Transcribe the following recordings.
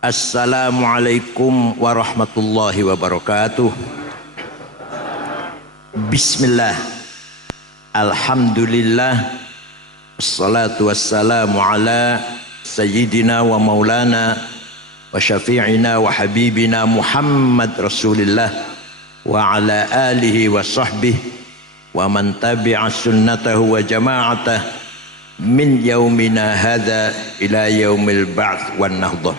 Assalamualaikum warahmatullahi wabarakatuh. Bismillah. Alhamdulillah. Wassalatu wassalamu ala sayyidina wa maulana wa syafi'ina wa habibina Muhammad Rasulillah wa ala alihi wa sahbihi wa man tabi'a sunnatahu wa jama'atah min yaumina hadha ila yaumil ba'ts wan nahdah.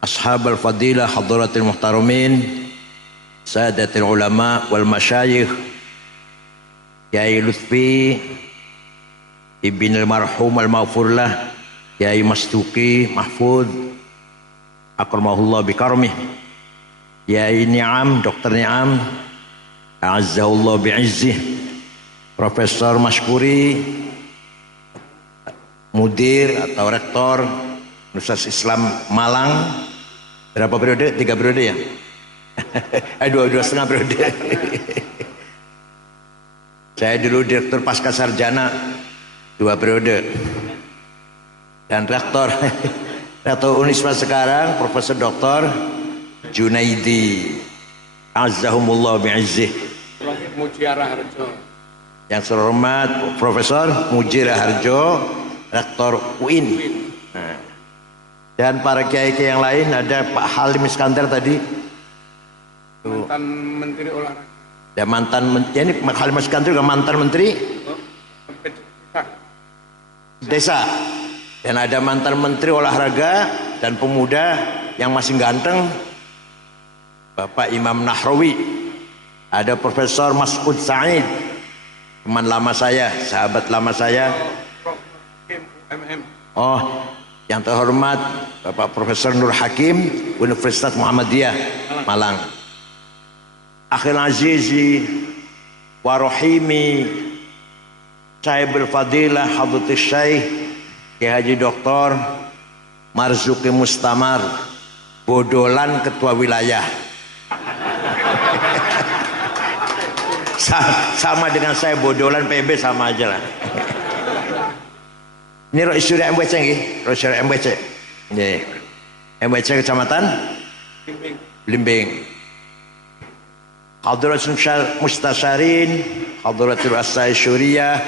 Ashabul fadilah hadratil muhtaramin, sadatil ulama wal masyayikh, Kiai Lutfi ibn al-marhum al-maghfurlah, Kiai Mastuki Mahfud akramahullah bikarmih, Kiai Ni'am, Dr. Ni'am a'azzahullah bi'izzih, Profesor Maskuri, mudir atau rektor Universitas Islam Malang. Berapa periode? 3 periode ya? Dua setengah periode. Saya dulu direktur pasca sarjana 2 periode. Dan rektor Unisma sekarang Profesor Dr. Junaidi Azzahumullah bi'izzih. Mujira Harjo. Yang terhormat Profesor Mujira Harjo, Rektor UIN. Nah. Dan para kiai-kiai yang lain, ada Pak Halim Iskandar tadi, mantan Menteri Olahraga. Ya ya ini Pak Halim Iskandar juga mantan Menteri Desa. Dan ada mantan Menteri Olahraga dan Pemuda yang masih ganteng, Bapak Imam Nahrawi. Ada Profesor Mas'ud Said, teman lama saya, sahabat lama saya. Oh, yang terhormat Bapak Profesor Nur Hakim, Universitas Muhammadiyah Malang. Akhil azizi wa rahimi Sahibul Fadilah Hadratus Syekh Kiai Haji Dr. Marzuki Mustamar, Bodolan Ketua Wilayah. Sama dengan saya, Bodolan PB sama aja lah. Ini Rois Surya MBC nggih, Rois Surya MBC. Nggih. MBC Kecamatan Blimbing. Hadratul Mustasyarin, Hadratul Asai Syuriyah,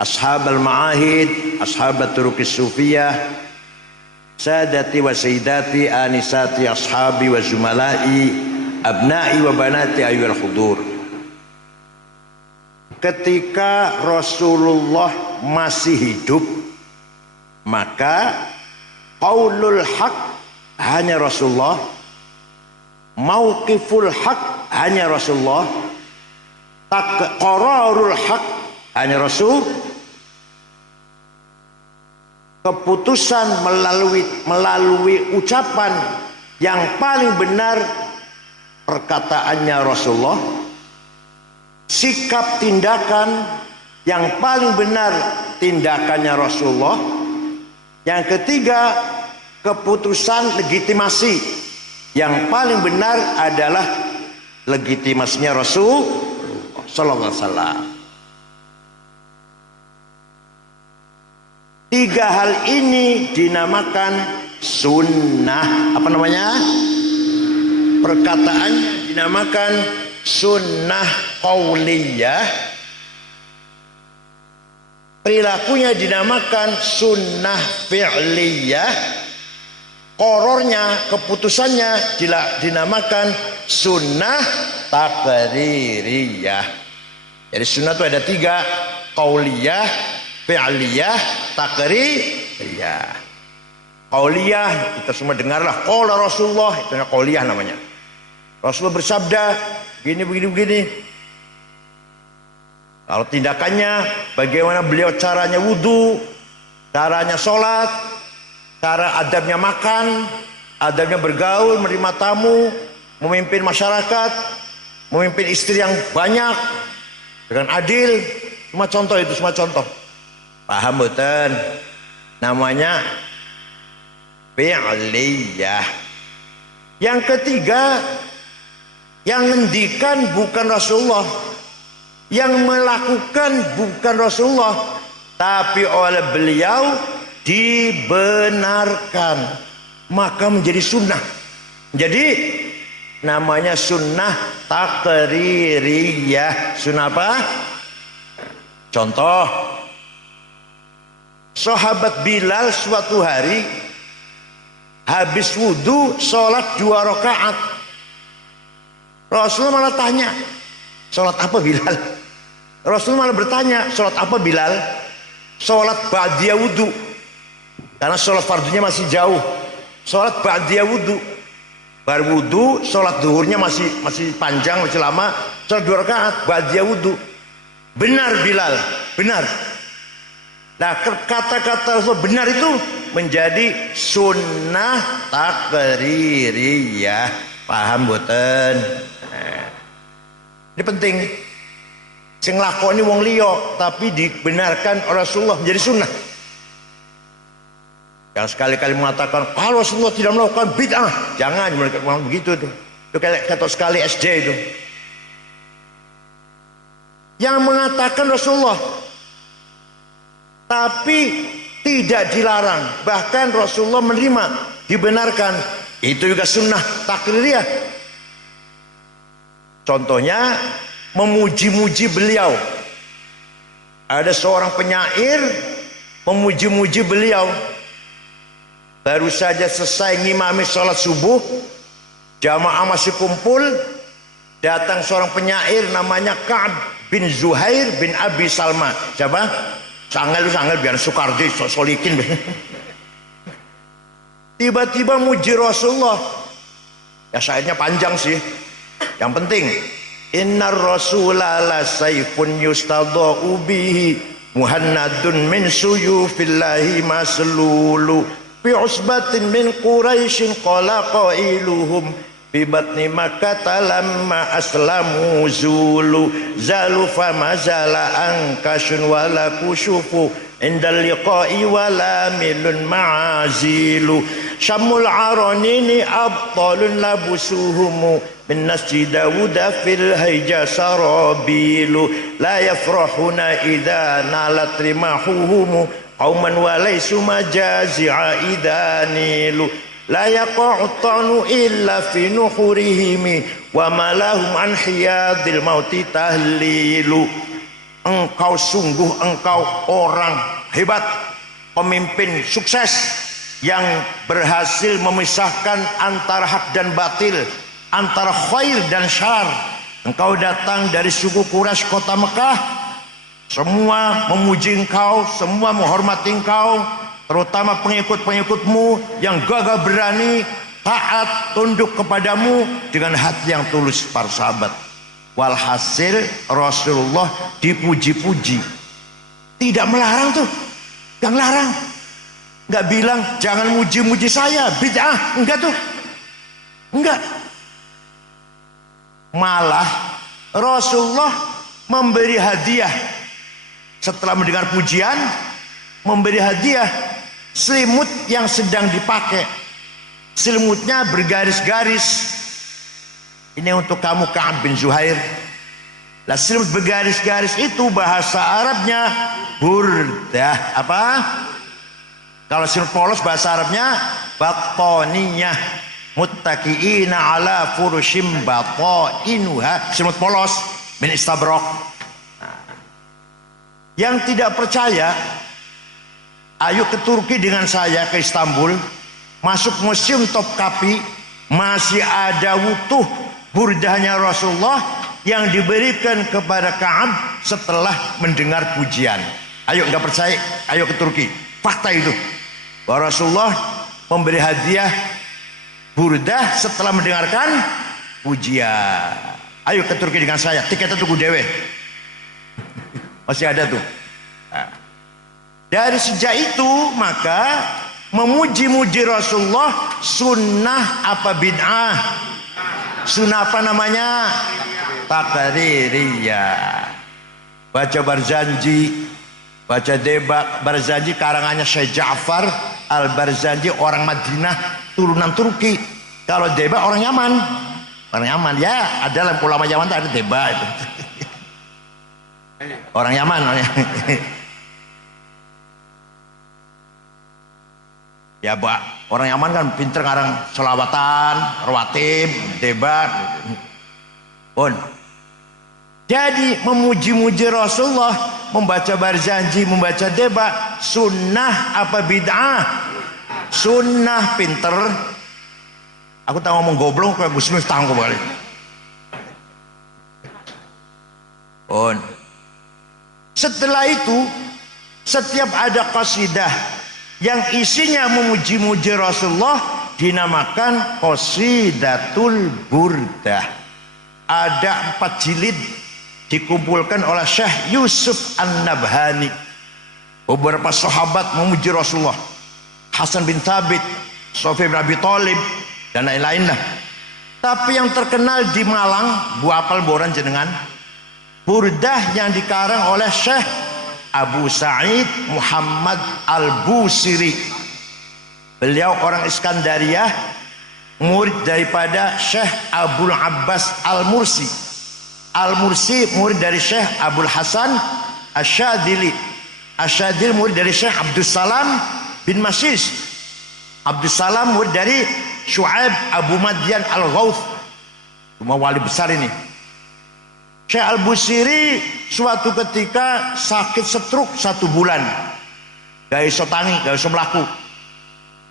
Ashabul Ma'ahid, Ashabat Turuqis Sufiyah, Sadati wa Sayyidati, Anisati, Ashabi wa Zumalai, Abna'i wa Banati ayyuhal hudur. Ketika Rasulullah masih hidup, maka qaulul haq hanya Rasulullah, mauqiful haq hanya Rasulullah, qararul haq hanya Rasul, keputusan melalui ucapan yang paling benar perkataannya Rasulullah, sikap tindakan yang paling benar tindakannya Rasulullah. Yang ketiga, keputusan legitimasi yang paling benar adalah legitimasinya Rasul sallallahu alaihi wasallam. 3 hal ini dinamakan sunnah. Apa namanya? Perkataannya dinamakan sunnah qauliyah. Perilakunya dinamakan sunnah fi'liyah, qorornya, keputusannya dinamakan sunnah taqririyah. Jadi sunnah itu ada 3, qauliyah, fi'liyah, taqririyah. Qauliyah kita semua dengarlah, qala Rasulullah, itu qauliyah namanya. Rasulullah bersabda begini. Kalau tindakannya, bagaimana beliau caranya wudu, caranya sholat, cara adabnya makan, adabnya bergaul, menerima tamu, memimpin masyarakat, memimpin istri yang banyak dengan adil. Semua contoh itu, semua contoh. Paham betul? Namanya fi'liyah. Yang ketiga, yang ngendikan bukan Rasulullah, yang melakukan bukan Rasulullah, tapi oleh beliau dibenarkan. maka menjadi sunnah. Jadi namanya sunnah takririyah. Sunnah apa? Contoh, sahabat Bilal suatu hari habis wudhu sholat 2 rakaat. Rasulullah malah tanya, sholat apa Bilal? Rasulullah malah bertanya, sholat apa Bilal? Sholat ba'diyah wudhu, karena sholat fardunya masih jauh. Sholat ba'diyah wudhu, baru wudhu, sholat duhurnya masih panjang, masih lama. Sholat 2 rakaat ba'diyah wudhu. Benar Bilal, benar. Nah, kata-kata Rasul benar itu menjadi sunnah takririyah. Paham boten? Nah, ini penting. Sing lakoni wong liya tapi dibenarkan oleh Rasulullah menjadi sunnah. Yang sekali-kali mengatakan kalau Rasulullah tidak melakukan bid'ah, jangan mereka ngomong begitu tuh. Itu kayak kata sekali SD itu. Yang mengatakan Rasulullah tapi tidak dilarang, bahkan Rasulullah menerima, dibenarkan, itu juga sunnah takririyah. Contohnya memuji-muji beliau. Ada seorang penyair memuji-muji beliau, baru saja selesai ngimami sholat subuh, jamaah masih kumpul, datang seorang penyair namanya Ka'ab bin Zuhair bin Abi Salma. Siapa? Sangel biar Soekardi solikin. Tiba-tiba muji Rasulullah. Ya syairnya panjang sih. Yang penting, innar rasula la sayfun yustadha'u bihi muhannadun min suyufillahi maslulu fi usbatin min quraisyin qala qailuhum fi batni makkah lamma aslamu zulu zalu fama zala ankashun wala kushufu indal liqa'i wala milun ma'azilu syamul aranini abtalun labusuhumu min nasji dawuda fil hayja sarabilu la yafrahuna idha nalat rimahuhumu qauman walaysu majazi'a idanilu la yaqa'u ta'nu illa fi nuhurihimi wa malahum an hiyadil mauti tahlilu. Engkau sungguh engkau orang hebat, pemimpin sukses yang berhasil memisahkan antara hak dan batil, antara khair dan syar. Engkau datang dari suku Quraisy kota Mekah, semua memuji engkau, semua menghormati engkau, terutama pengikut-pengikutmu yang gagah berani, taat, tunduk kepadamu dengan hati yang tulus para sahabat. Walhasil Rasulullah dipuji-puji, tidak melarang tuh, gak larang, gak bilang jangan muji-muji saya, bid'ah, enggak tuh, enggak. Malah Rasulullah memberi hadiah setelah mendengar pujian, memberi hadiah selimut yang sedang dipakai. Selimutnya bergaris-garis. Ini untuk kamu Ka'ab bin Zuhair. Lah selimut bergaris-garis itu bahasa Arabnya burdah. Apa? Kalau selimut polos bahasa Arabnya batoniyah. Muttaqiina ala furushim batainuha. Selimut polos min istabrok. Yang tidak percaya, ayo ke Turki dengan saya, ke Istanbul, masuk museum Topkapi, masih ada utuh burdahnya Rasulullah yang diberikan kepada Ka'ab setelah mendengar pujian. Ayo, nggak percaya, ayo ke Turki. Fakta itu bahwa Rasulullah memberi hadiah burdah setelah mendengarkan pujian. Ayo ke Turki dengan saya, tiketnya tuku dewe. Masih ada tuh. Nah, dari sejak itu maka memuji-muji Rasulullah sunnah apa bid'ah? Sunnah apa namanya? Takririyah. Baca Barzanji, baca Deba Barzanji karangannya Syekh Ja'far Al-Barzanji, orang Madinah turunan Turki. Kalau Deba orang Yaman. Orang Yaman ya, ada ulama Yaman ada Deba itu. Orang Yaman. Ya, Pak. Orang Yaman kan pinter ngarang selawatan, rawatib, debat. Pun. Jadi memuji-muji Rasulullah, membaca barzanji, membaca debat, sunnah apa bid'ah? Sunnah, pinter. Aku tahu ngomong goblok kayak Gus Mus tangguh kali. Pun. Setelah itu, setiap ada qasidah yang isinya memuji-muji Rasulullah dinamakan Qasidatul Burdah. Ada 4 jilid dikumpulkan oleh Syekh Yusuf An-Nabhani. Beberapa sahabat memuji Rasulullah, Hasan bin Thabit, Sofi bin Abi Thalib, dan lain-lain lah. Tapi yang terkenal di Malang, Bu apal boran jenengan, Burdah yang dikarang oleh Syekh Abu Sa'id Muhammad Al-Busiri. Beliau orang Iskandariyah, murid daripada Syekh Abul Abbas Al-Mursi. Al-Mursi murid dari Syekh Abul Hasan Asyadili. Asyadili murid dari Syekh Abdul Salam bin Masis. Abdul Salam murid dari Syu'aib Abu Madyan Al-Ghawth. Cuma wali besar ini. Syekh Al-Busiri suatu ketika sakit stroke 1 bulan, gak iso tangi, gak iso melaku.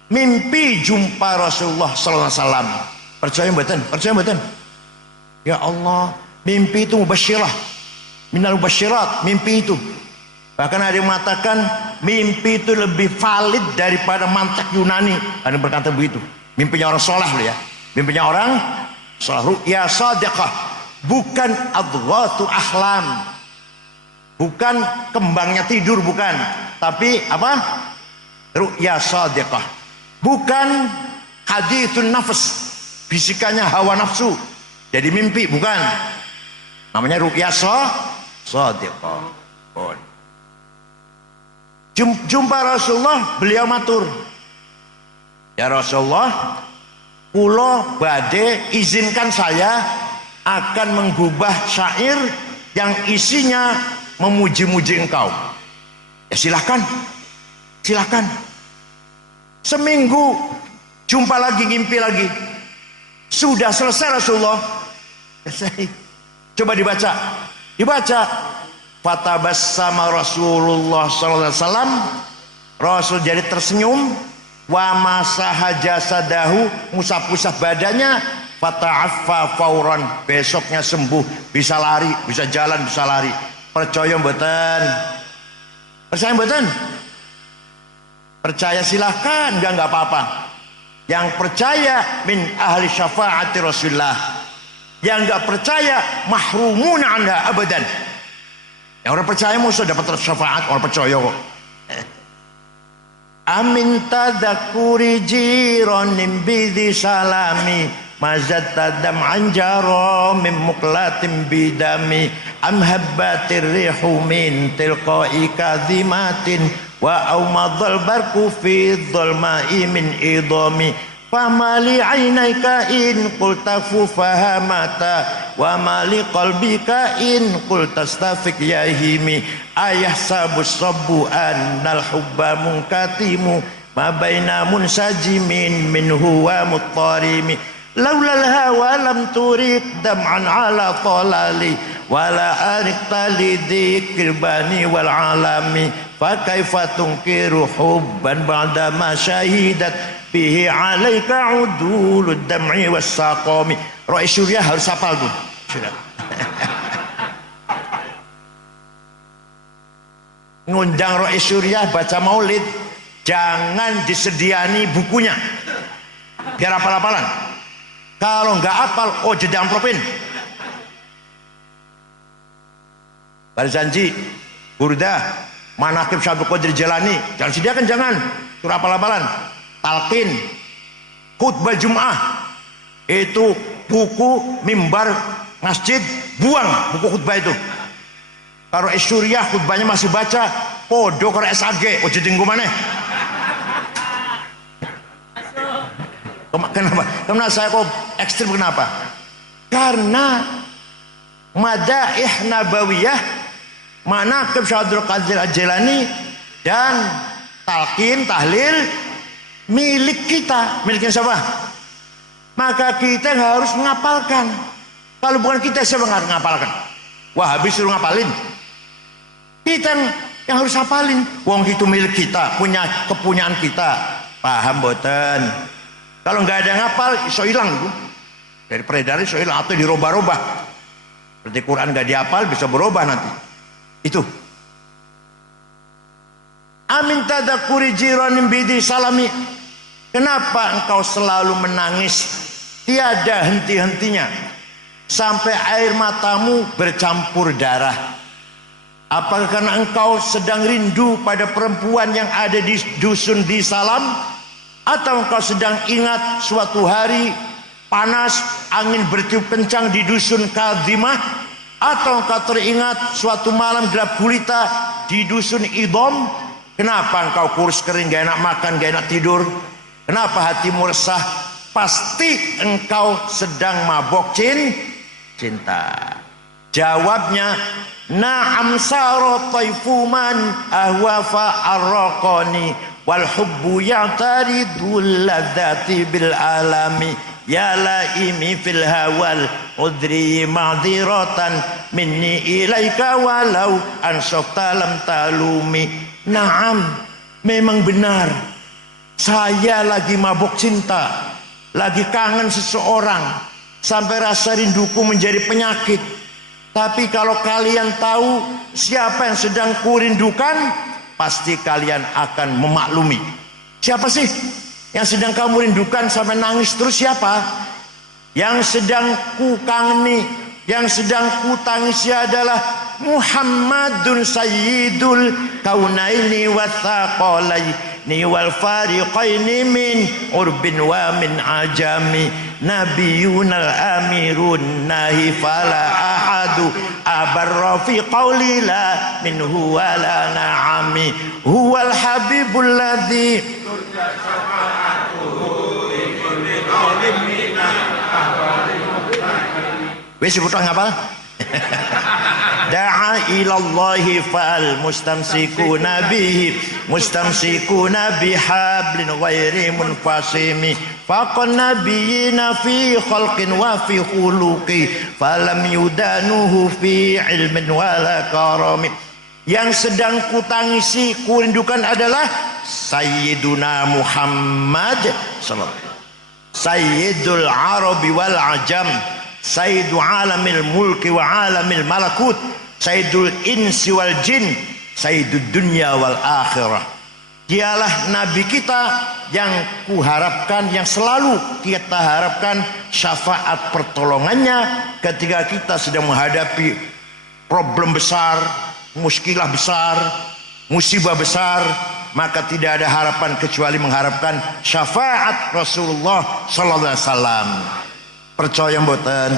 Mimpi jumpa Rasulullah sallallahu alaihi wasallam. Percaya mboten? Percaya mboten? Ya Allah, mimpi itu mubasyirah, minal mubasyirat, mimpi itu. Bahkan ada yang mengatakan mimpi itu lebih valid daripada mantek Yunani. Ada yang berkata begitu. Mimpinya orang soleh loh ya. Mimpinya orang soleh, ru'ya shadiqah. Bukan adghatu ahlam, bukan kembangnya tidur, bukan, tapi apa? Ru'ya shadiqah. Bukan hadithun nafs, bisikannya hawa nafsu jadi mimpi, bukan. Namanya ru'ya shadiqah. Jumpa Rasulullah, beliau matur, ya Rasulullah, kula badhe izinkan saya akan menggubah syair yang isinya memuji-muji engkau. Ya silahkan, silahkan. Seminggu jumpa lagi, ngimpi lagi. Sudah selesai Rasulullah. Selesai. Coba dibaca. Dibaca. Fatabassama Rasulullah sallallahu alaihi wasallam. Rasul jadi tersenyum. Wa masaha jasadahu, musap-musap badannya. Fata'affa fauran, besoknya sembuh, bisa lari, bisa jalan, bisa lari. Percaya mboten? Percaya mboten? Percaya silahkan, enggak apa-apa. Yang percaya min ahli syafaati Rasulullah. Yang enggak percaya mahrumun anha abadan. Yang orang percaya musuh dapat syafaat, orang percaya kok. Amin tadakuri jironim bidhi salami mazat tadam anjaro mim muklatim bidami am habbatir rihu min tilqai kadhimatin wa aumadhal barku fi dhulma'i min idami famali ainaika in qulta fahamata wa mali qalbika in qulta stafik yahimi ayah sabus sabbu annal hubba munkatimu ma baina munsajimin minhu wa muttarimi laulal hawa lam turid dam'an ala talali wala arikta lidhikir bani wal alami fa kaifa tunkiru hubban ba'da ma syahidat bihi alaika udulud dam'i was saqami. Rois Surya harus hafal tuh. Ngundang Rois Surya baca maulid, jangan disediani bukunya biar hafal-hafalan. Kalau nggak hafal, oh jadi amplopin. Barzanji, Burdah, Manaqib Syabul Qadir Jilani, jangan sediakan, jangan. Surah hafal-hafalan. Talqin, khutbah Jum'ah, itu buku mimbar masjid, buang buku khutbah itu. Kalau Suriah khutbahnya masih baca, podo kalau SAG, oh jadi gue mana? Kenapa? Kenapa saya kok ekstrim, kenapa? Karena Madaih Nabawiyah, Manaqib Syabul Qadir Jilani dan Talqin, Tahlil milik kita. Miliknya siapa? Maka kita harus menghafalkan. Kalau bukan kita, siapa yang ngapalkan? Wah, habis suruh ngapalin. Kita yang harus hafalin. Wong itu milik kita, punya kepunyaan kita. Paham boten? Kalau nggak ada yang ngapal, iso hilang itu. Dari peredaran iso hilang atau dirubah-rubah. Seperti Quran nggak dihafal, bisa berubah nanti. Itu. Amin tadakuri jiranim bidi salami. Kenapa engkau selalu menangis? Tiada henti-hentinya. Sampai air matamu bercampur darah. Apakah karena engkau sedang rindu pada perempuan yang ada di dusun di Salam? Atau engkau sedang ingat suatu hari panas, angin bertiup kencang di dusun Kadimah? Atau engkau teringat suatu malam gelap gulita di dusun Idom? Kenapa engkau kurus kering, gak enak makan, gak enak tidur? Kenapa hatimu resah? Pasti engkau sedang mabok cinta. Jawabnya, na'am saro taifuman ahwafa arraqani wal hubbu ya'taridul ladzati bil alami ya laimi fil hawal udri ma'dziratan minni ilaika walau ansofta lam talumi. Na'am, memang benar, saya lagi mabuk cinta, lagi kangen seseorang, sampai rasa rinduku menjadi penyakit. Tapi kalau kalian tahu siapa yang sedang kurindukan, pasti kalian akan memaklumi. Siapa sih yang sedang kamu rindukan sampai nangis terus? Siapa? Yang sedang ku kangeni, yang sedang ku tangisi adalah Muhammadun Sayyidul Kaunaini wa Thaqalaini wal Fariqaini min urbin wa min ajami nabiyunal amirun nahi fala ahadu abarra fi qawli la minhu wala na'ami huwal habibul ladzi wis butuh ngapal? Da'a ilallahi fal mustamsikuna bihi mustamsikuna bihablin ghairi munfasimi faqan nabiyina fi khalqin wa fi khuluqi falam yudanuhu fi ilmin wala karami. Yang sedang kutangisi, kurindukan adalah Sayyiduna Muhammad sallallahu alaihi wasallam, Sayyidul Arabi wal Ajam, Sayyidu alamil mulki wa alamil malakut, Sayyidul insi wal jin, Sayyidud dunya wal akhirah. Dialah Nabi kita yang kuharapkan, yang selalu kita harapkan syafaat pertolongannya ketika kita sedang menghadapi problem besar, muskilah besar, musibah besar. Maka tidak ada harapan kecuali mengharapkan syafaat Rasulullah sallallahu alaihi wasallam. Percaya mboten?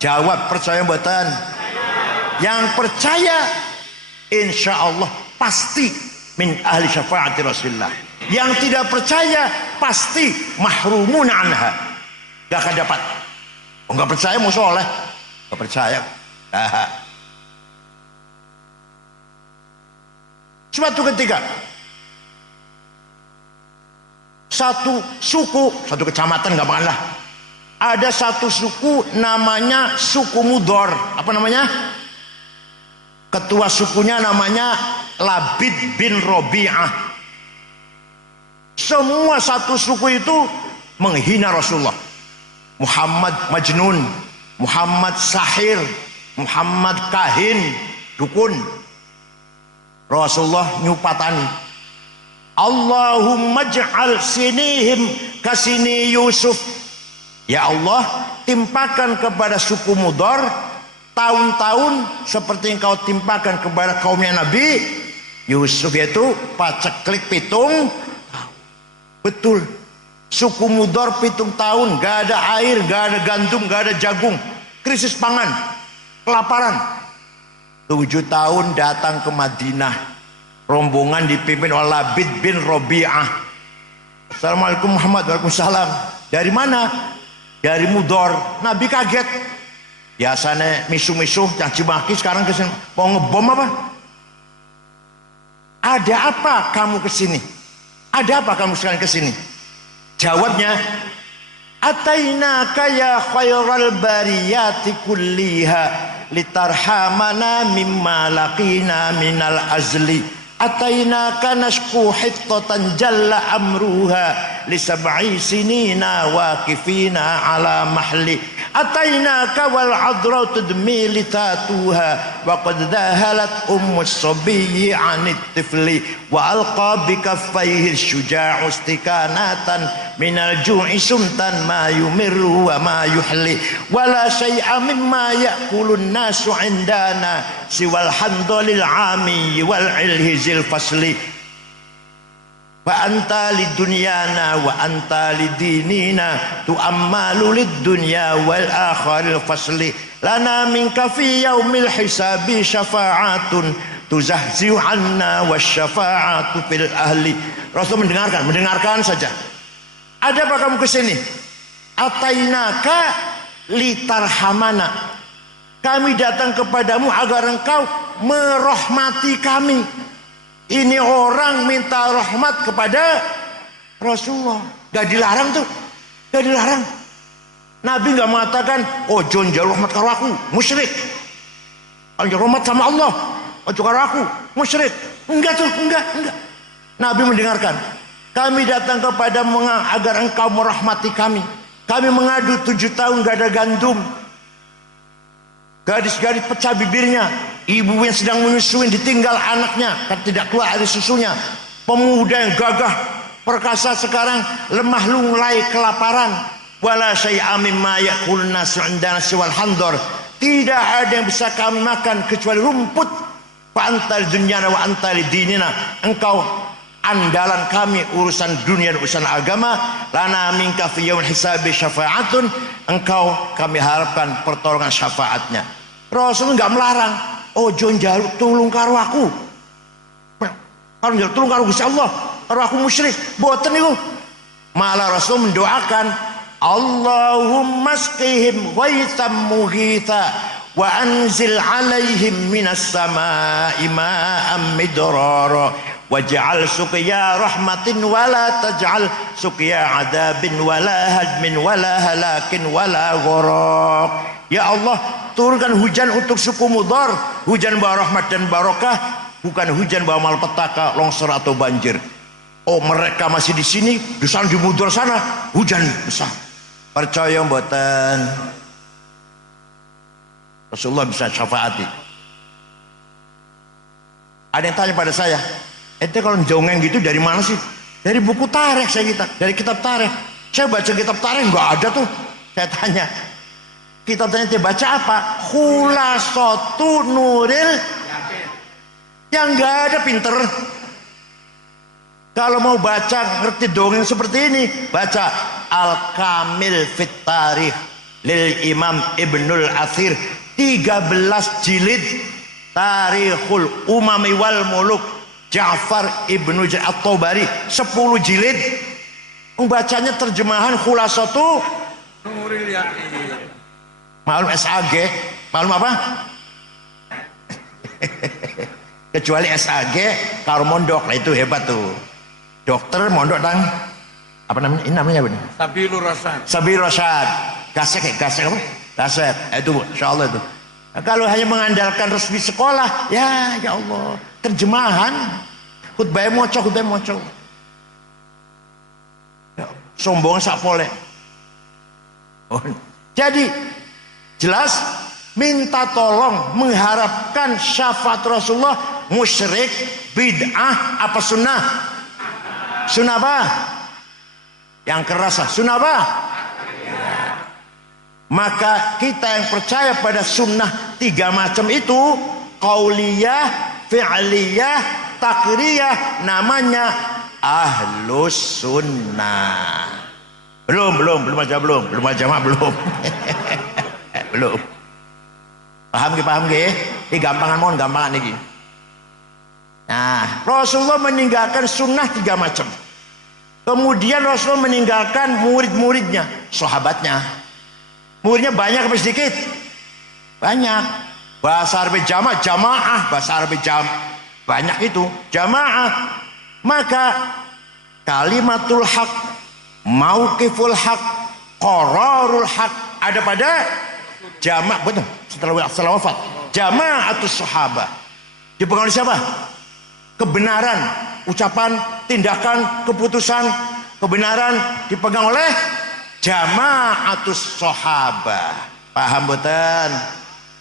Jawab, percaya mboten? Yang percaya insya Allah pasti min ahli syafaati Rasulullah. Yang tidak percaya pasti mahrumun anha, gak akan dapat. Oh, gak percaya mau soleh, gak percaya. Suatu ketika satu suku, satu kecamatan gampang lah, ada satu suku namanya suku Mudor. Apa namanya? Ketua sukunya namanya Labid bin Robi'ah. Semua satu suku itu menghina Rasulullah. Muhammad Majnun, Muhammad Sahir, Muhammad Kahin, dukun. Rasulullah nyupatani, Allahumma ja'al sinihim kasini Yusuf. Ya Allah, timpakan kepada suku Mudor tahun-tahun seperti yang kau timpakan kepada kaumnya Nabi Yusuf, yaitu paceklik pitung. Betul, suku Mudor pitung tahun gak ada air, gak ada gandum, gak ada jagung, krisis pangan, kelaparan. 7 tahun datang ke Madinah, rombongan dipimpin oleh Labid bin Robi'ah. Assalamualaikum Muhammad. Waalaikumsalam. Dari mana? Dari Mudor. Nabi kaget. Biasanya misuh-misuh caci maki, sekarang kesini mau ngebom apa? Ada apa kamu kesini? Ada apa kamu sekarang ke sini? Jawabnya, atainaka ya khairal bariyati kulliha litarhamana mimma laqina minal azli. Atainaka nashku hittatan jalla amruha li sab'i sinina waqifina ala mahli. Atainaka wal adra tudmi litatuha wa qad dahalat ummus sabiyyi anit tifli wa alqa bi kaffayhi syuja'u istikanatan minal ju'i sumtan ma yumirru wa ma yuhli wala syai'a mimma ya'kulun nasu indana siwal handalil ami wal ilhizil fasli wa anta lidunyana wa anta lidinina tu'ammalu lidunya wal akhiril fasli lana minka fi yaumil hisabi syafa'atun tuzahzi'u anna wasyafa'atu fil ahli. Rasul mendengarkan saja. Ada apa kamu ke sini? Atainaka litarhamana. Kami datang kepadamu agar engkau merahmati kami. Ini orang minta rahmat kepada Rasulullah. Gak dilarang tuh. Gak dilarang. Nabi gak mengatakan, oh John jalur rahmat karo aku, musyrik. Kalau rahmat sama Allah, ojo karo aku, musyrik. Enggak tuh, enggak. Nabi mendengarkan. Kami datang kepadamu agar engkau merahmati kami. Kami mengadu 7 tahun gak ada gandum. Gadis-gadis pecah bibirnya. Ibu yang sedang menyusui ditinggal anaknya kan tidak keluar air susunya. Pemuda yang gagah perkasa sekarang lemah lunglai kelaparan. Wala syai'a mimma ya'kulun nasu 'indana siwal handor. Tidak ada yang bisa kami makan kecuali rumput. Fa antal dunyana wa antal dinina. Engkau andalan kami urusan dunia dan urusan agama. Lana minka fi yaumil hisabi syafa'atun. Engkau kami harapkan pertolongan syafaatnya. Rasul enggak melarang. Oh John jaluk tulung karo aku. Kalau jaluk tulung karo Gusti Allah, karo aku musyrik. Boten niku. Malah Rasul mendoakan, Allahumma asqihim ghaitsan mughitha wa anzil alaihim minas samaa'i ma'an midrara waj'al suqya rahmatin wala taj'al suqya adabin wala hadmin wala halakin wala gharaq. Ya Allah, turunkan hujan untuk suku Mudhar, hujan bawa rahmat dan barokah, bukan hujan bawa malapetaka, longsor atau banjir. Oh mereka masih di sini, di sana di Mudhar sana hujan besar. Percaya mboten? Rasulullah bisa syafaati. Ada yang tanya pada saya, ente kalau jongeng gitu dari mana sih? Dari buku tarikh saya dari kitab tarikh. Saya baca kitab tarikh nggak ada tuh. Saya tanya, kita tanya baca apa? Khulasatu Nuril. Yang nggak ada pinter. Kalau mau baca ngerti dongeng seperti ini, baca Al-Kamil Fit Tarikh lil Imam Ibnul Athir, 13 jilid Tarikhul Umami wal Muluk Ja'far Ibnu At-Tabari, 10 jilid. Membacanya terjemahan Khulasatu Nuril Yakin. Maklum SAG, maklum apa? Kecuali SAG kalau mondok, nah itu hebat tuh. Dokter mondok tang apa namanya? Ini namanya apa nih? Sabilur Rasyad. Sabilur Rasyad. Gasek apa? Gasek. Itu insyaallah itu. Nah, kalau hanya mengandalkan resmi sekolah, ya Allah, terjemahan khutbah moco. Ya, sombong sak pole. Oh. Jadi jelas minta tolong mengharapkan syafaat Rasulullah musyrik, bid'ah apa sunnah? Sunnah apa? Yang keras sunnah apa? Maka kita yang percaya pada sunnah 3 macam itu, qauliyah, fi'liyah, takriyah, namanya ahlus sunnah. Belum aja belum. Belum. Paham ge? Ini gampangan ini. Nah, Rasulullah meninggalkan sunnah 3 macam. Kemudian Rasulullah meninggalkan murid-muridnya, sahabatnya. Muridnya banyak apa sedikit? Banyak. Bahasa Arab jamaah, bahasa Arab banyak itu jamaah. Maka kalimatul haq, mauqiful haq, qararul haq ada pada jamaah, betul, setelah wafat jamaatus sahabah. Dipegang oleh siapa? Kebenaran ucapan, tindakan, keputusan, kebenaran dipegang oleh jamaatus sahabah. Paham betul?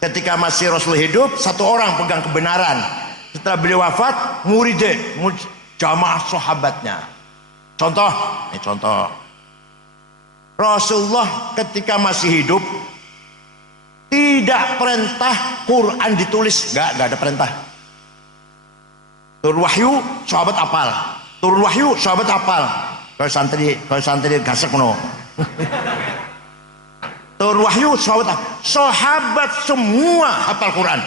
Ketika masih Rasul hidup, satu orang pegang kebenaran. Setelah beliau wafat, murid jamaah sahabatnya. Contoh, ini contoh. Rasulullah ketika masih hidup tidak perintah Quran ditulis, nggak ada perintah. Turun wahyu, sahabat apal. Turun wahyu, sahabat apal. Kalau santri gasek no. Turun wahyu, sahabat semua hafal Quran.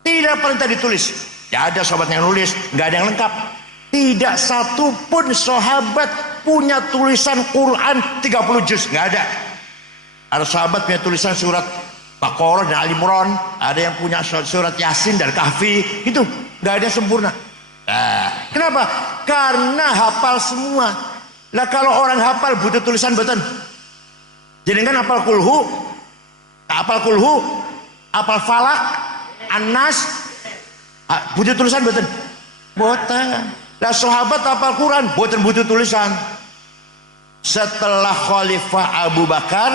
Tidak perintah ditulis. Ya ada sahabat yang nulis, nggak ada yang lengkap. Tidak satu pun sahabat punya tulisan Quran 30 juz, nggak ada. Ada sahabat punya tulisan surat Baqarah dan Ali Imran, ada yang punya surat Yasin dan Kahfi, itu nggak ada yang sempurna. Nah, kenapa? Karena hafal semua. Lah kalau orang hafal butuh tulisan betul. Jadi kan hafal kulhu, hafal falak, An-Nas, butuh tulisan betul. Boten. Lah sahabat hafal Quran, boten butuh tulisan. Setelah Khalifah Abu Bakar,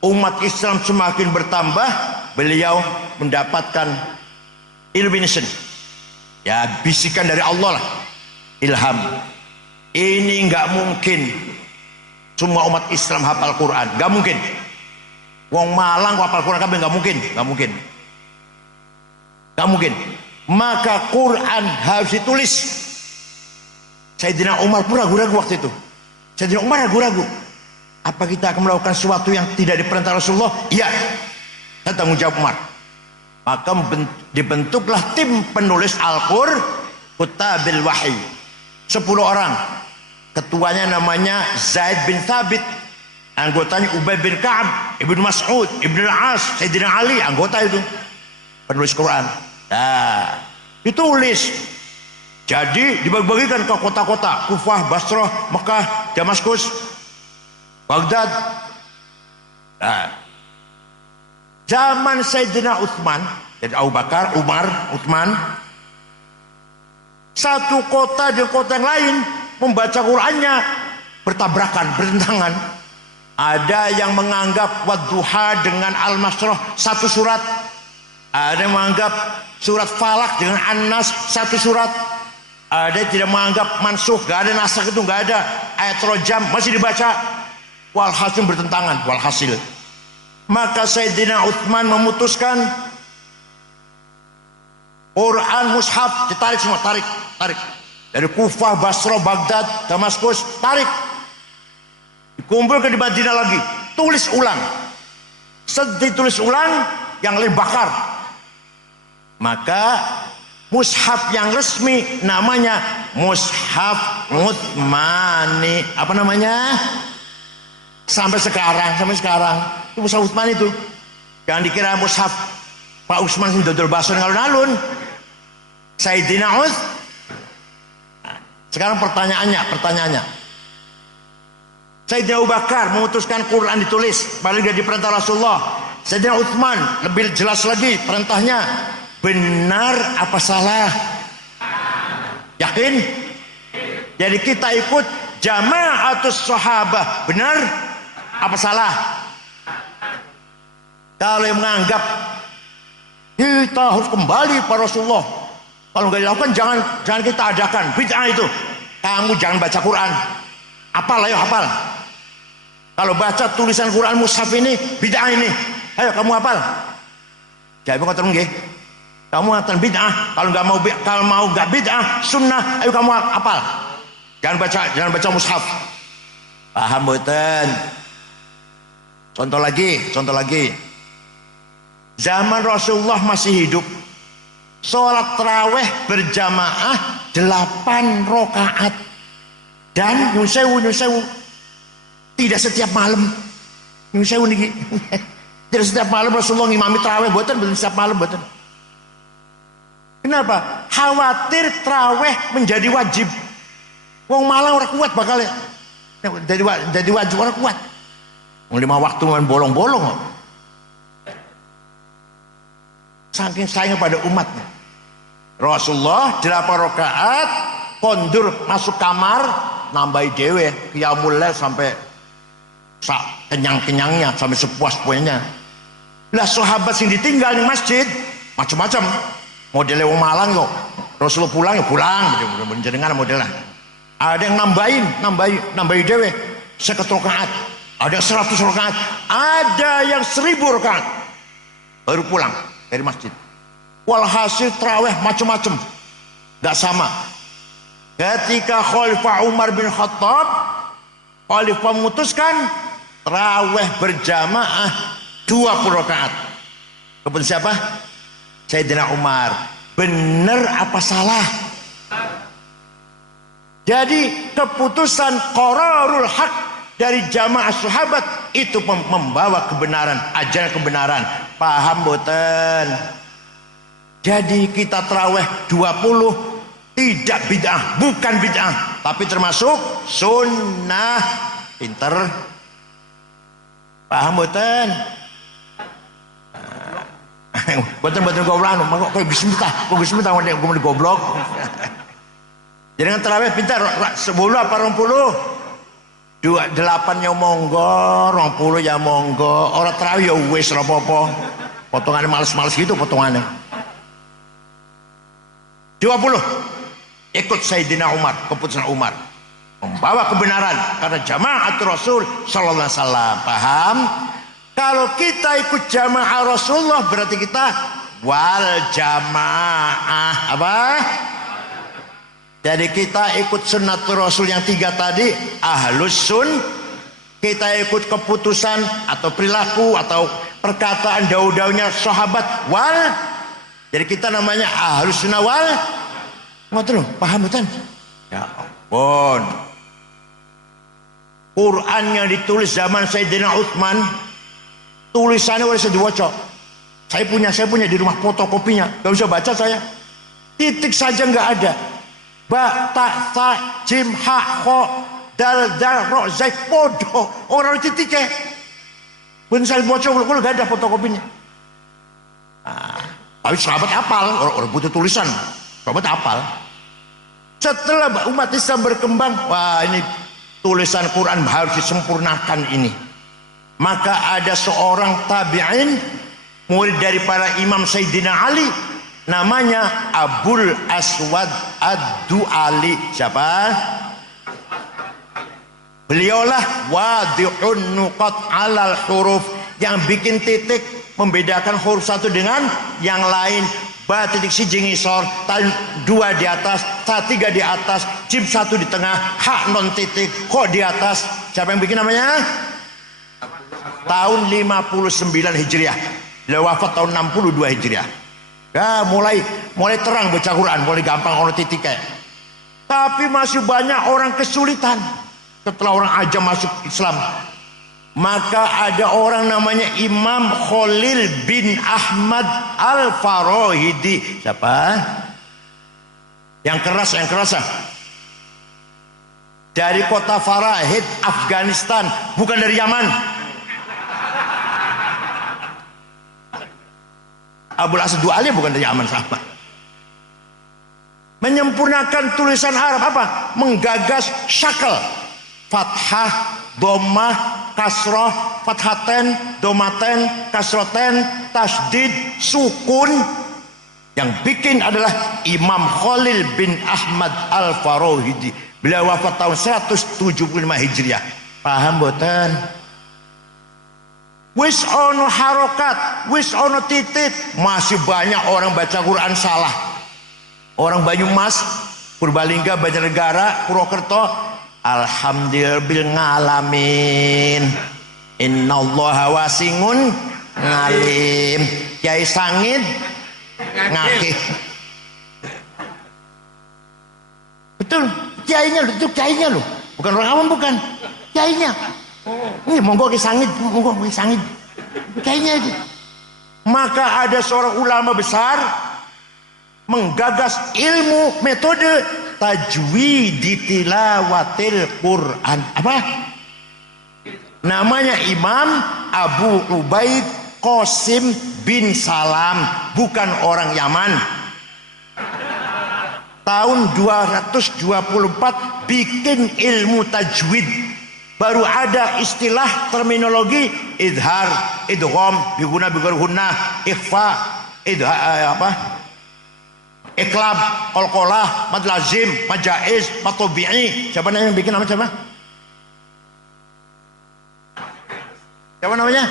umat Islam semakin bertambah, beliau mendapatkan illumination, ya bisikan dari Allah lah, ilham. Ini nggak mungkin semua umat Islam hafal Quran, nggak mungkin. Wong Malang hafal Quran kabeh, nggak mungkin. Maka Quran harus ditulis. Sayyidina Umar pun ragu-ragu waktu itu. Sayyidina Umar ragu-ragu. Apa kita akan melakukan sesuatu yang tidak diperintah Rasulullah? Iya. Dan tanggung jawab Umar. Maka dibentuklah tim penulis Al-Qur'an, Kutabil Wahyi. 10 orang. Ketuanya namanya Zaid bin Thabit. Anggotanya Ubay bin Ka'ab, Ibnu Mas'ud, Ibnu Al-As, Sayyidina Ali, anggota itu. Penulis Quran. Nah, ditulis. Jadi dibagi-bagikan ke kota-kota, Kufah, Basrah, Mekah, Damaskus, Baghdad. Nah, zaman Sayyidina Utsman, jadi Abu Bakar, Umar, Utsman, satu kota dengan kota yang lain membaca Qurannya bertabrakan, bertentangan. Ada yang menganggap Wadduha dengan Al-Masrah satu surat, ada yang menganggap surat Falak dengan An-Nas satu surat, ada yang tidak menganggap mansukh, gak ada nasakh, itu gak ada, ayat rojam masih dibaca. Walhasil bertentangan, walhasil. Maka Sayyidina Utsman memutuskan Quran mushaf ditarik semua, tarik. Dari Kufah, Basrah, Baghdad, Damaskus, tarik. Dikumpulkan di Madinah lagi, tulis ulang. Setelah tulis ulang, yang lain bakar. Maka mushaf yang resmi namanya Mushaf Utsmani. Apa namanya? Sampai sekarang itu Mushaf Utsman itu. Jangan dikira mushaf Pak Utsman sing dodol baso ning alun-alun. Sayyidina Utsman. Sekarang pertanyaannya. Sayyidina Abu Bakar memutuskan Quran ditulis, balik dari perintah Rasulullah. Sayyidina Utsman lebih jelas lagi perintahnya. Benar apa salah? Yakin? Jadi kita ikut jamaatus sahabah, benar apa salah? Kalau yang menganggap kita harus kembali pada Rasulullah, kalau nggak dilakukan jangan kita adakan, bid'ah itu. Kamu jangan baca Quran, hafal, ayo hafal. Kalau baca tulisan Quran mushaf ini bid'ah ini, ayo kamu hafal. Jadi ngoten nggih. Kamu ngatakan bid'ah, kalau mau nggak bid'ah, sunnah, ayo kamu hafal. Jangan baca mushaf. Paham mboten? Contoh lagi. Zaman Rasulullah masih hidup, sholat tarawih berjamaah 8 rakaat. Dan nyun sewu, tidak setiap malam. Nyun sewu niki. Tidak setiap malam Rasulullah ngimami tarawih, mboten setiap malam mboten. Kenapa? Khawatir traweh menjadi wajib. Wong Malang orang kuat bakal jadi wajib orang kuat. 5 waktu main bolong-bolong. Saking sayang pada umatnya. Rasulullah 8 rakaat kondur masuk kamar nambahi dewe qiyamul lail sampai kenyang-kenyangnya sampai sepuas-puasnya. Lah sahabat sing ditinggal di masjid macam-macam. Modelnya wong Malang kok. Rasulullah pulang ya pulang, jenengan modelnya. Ada yang nambahi dewe 50 rakaat, ada 100 rakaat, ada yang 1000 rakaat baru pulang dari masjid. Walhasil tarawih macam-macam, nggak sama. Ketika Khalifah Umar bin Khattab, Khalifah memutuskan tarawih berjamaah 20 rakaat. Kemudian siapa? Sayyidina Umar. Benar apa salah? Jadi keputusan qararul haq dari jamaah sahabat itu membawa kebenaran, ajaran kebenaran. Paham boten? Jadi kita tarawih 20 tidak bid'ah, bukan bid'ah, tapi termasuk sunnah. Pinter. Paham boten? Boten goblok, kok bismillah, kok goblok. Jangan terawih pintar 10 apa 20? 28 ya monggo, 20 ya monggo. Orang terawih ya wis ora apa-apa. Potongannya males-males gitu potongannya. 20 ikut Sayyidina Umar, keputusan Umar. Membawa kebenaran karena jamaah Rasul sallallahu alaihi wasallam. Paham? Kalau kita ikut jamaah Rasulullah berarti kita wal jamaah. Apa? Jadi kita ikut sunnatul Rasul yang 3 tadi, ahlus sun. Kita ikut keputusan atau perilaku atau perkataan daud-daudnya sahabat wal. Jadi kita namanya ahlus sunnah wal. Ngoten lho, paham betul? Ya ampun. Quran yang ditulis zaman Sayyidina Utsman, tulisannya oleh diwaca. Saya punya di rumah fotokopinya. Gak usah baca saya. Titik saja nggak ada. Ba, ta, sa, jim, ha, kho, dal, ro, zai, podo. Orang titiknya. Ben saya baca, kalau gak ada fotokopinya. Nah, tapi sahabat hafal, orang butuh tulisan. Sahabat hafal. Setelah umat Islam berkembang, wah ini tulisan Quran harus disempurnakan ini. Maka ada seorang tabi'in, murid dari para imam Sayyidina Ali, namanya Abul Aswad Ad-Du'ali. Siapa? Beliaulah wadi'un nuqat alal huruf, yang bikin titik membedakan huruf satu dengan yang lain. Ba titik siji ngisor, tan 2 di atas, ta 3 di atas, jim 1 di tengah, ha non titik, kho di atas. Siapa yang bikin namanya? Tahun 59 Hijriah. Beliau wafat tahun 62 Hijriah. Ya, mulai terang baca Quran, mulai gampang orang titik kayak. Tapi masih banyak orang kesulitan setelah orang ajam masuk Islam. Maka ada orang namanya Imam Khalil bin Ahmad Al-Farahidi. Siapa? Yang keras. Dari kota Farahid, Afghanistan, bukan dari Yaman. Abul Aswad Du'ali bukan dari Yaman, sahabat. Menyempurnakan tulisan Arab apa? Menggagas syakal, fathah, dhammah, kasroh, fathaten, domaten, kasroten, tasdid, sukun. Yang bikin adalah Imam Khalil bin Ahmad Al-Farahidi. Beliau wafat tahun 175 Hijriah. Paham boten? Wis ono harokat, wis ono titik. Masih banyak orang baca Quran salah. Orang Banyumas, Purbalingga, Banjarnegara, Purwokerto, alhamdulillah bil ngalamin. Innallaha wasingun ngalim. Kiai Sangid ngakih. Betul, kiainya loh. Bukan orang awam, bukan. Kiainya. Ini monggo Kiai Sangid, kiainya itu. Maka ada seorang ulama besar menggagas ilmu metode tajwid tilawatil Quran. Apa? Namanya Imam Abu Ubaid Qasim bin Salam, bukan orang Yaman. Tahun 224 bikin ilmu tajwid. Baru ada istilah terminologi idhar, idgham, biguna bigur gunnah, ikhfa, iklab, qalqalah, mad lazim, mad jaiz, mad tabi'i. Siapa yang bikin nama siapa? Siapa namanya?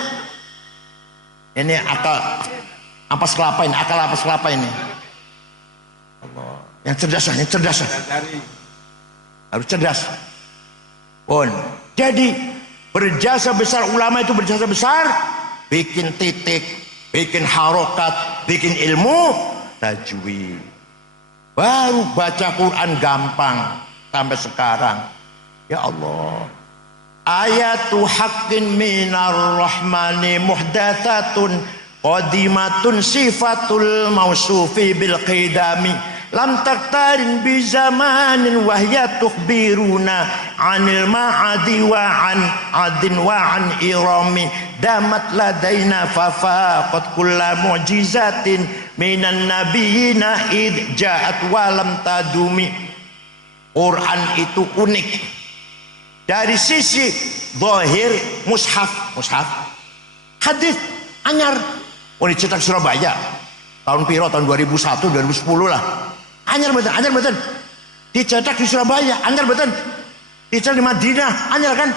Ini akal ampas kelapa ini, akal ampas kelapa ini. Allah. Yang cerdas. Harus cerdas. Pun. Jadi berjasa besar, ulama itu berjasa besar, bikin titik, bikin harokat, bikin ilmu tajwid. Baru baca Quran gampang sampai sekarang. Ya Allah. Ayatu haqqin minar rahmani muhdatsatun qadimatun sifatul mausufi bil qidami lam taktarin bi zamanin wa hiya tukhbiruna anil ma'adi wa an adin wa an irami damat ladaina fafaqat kulla mu'jizatin minan nabiyina id ja'at wa lam tadumi. Quran itu unik dari sisi zahir, mushaf hadis anyar. Oh, dicetak Surabaya tahun piro, tahun 2001 2010 lah. Anyar betul. Dicetak di Surabaya, anyar betul. Dicetak di Madinah, anyar kan.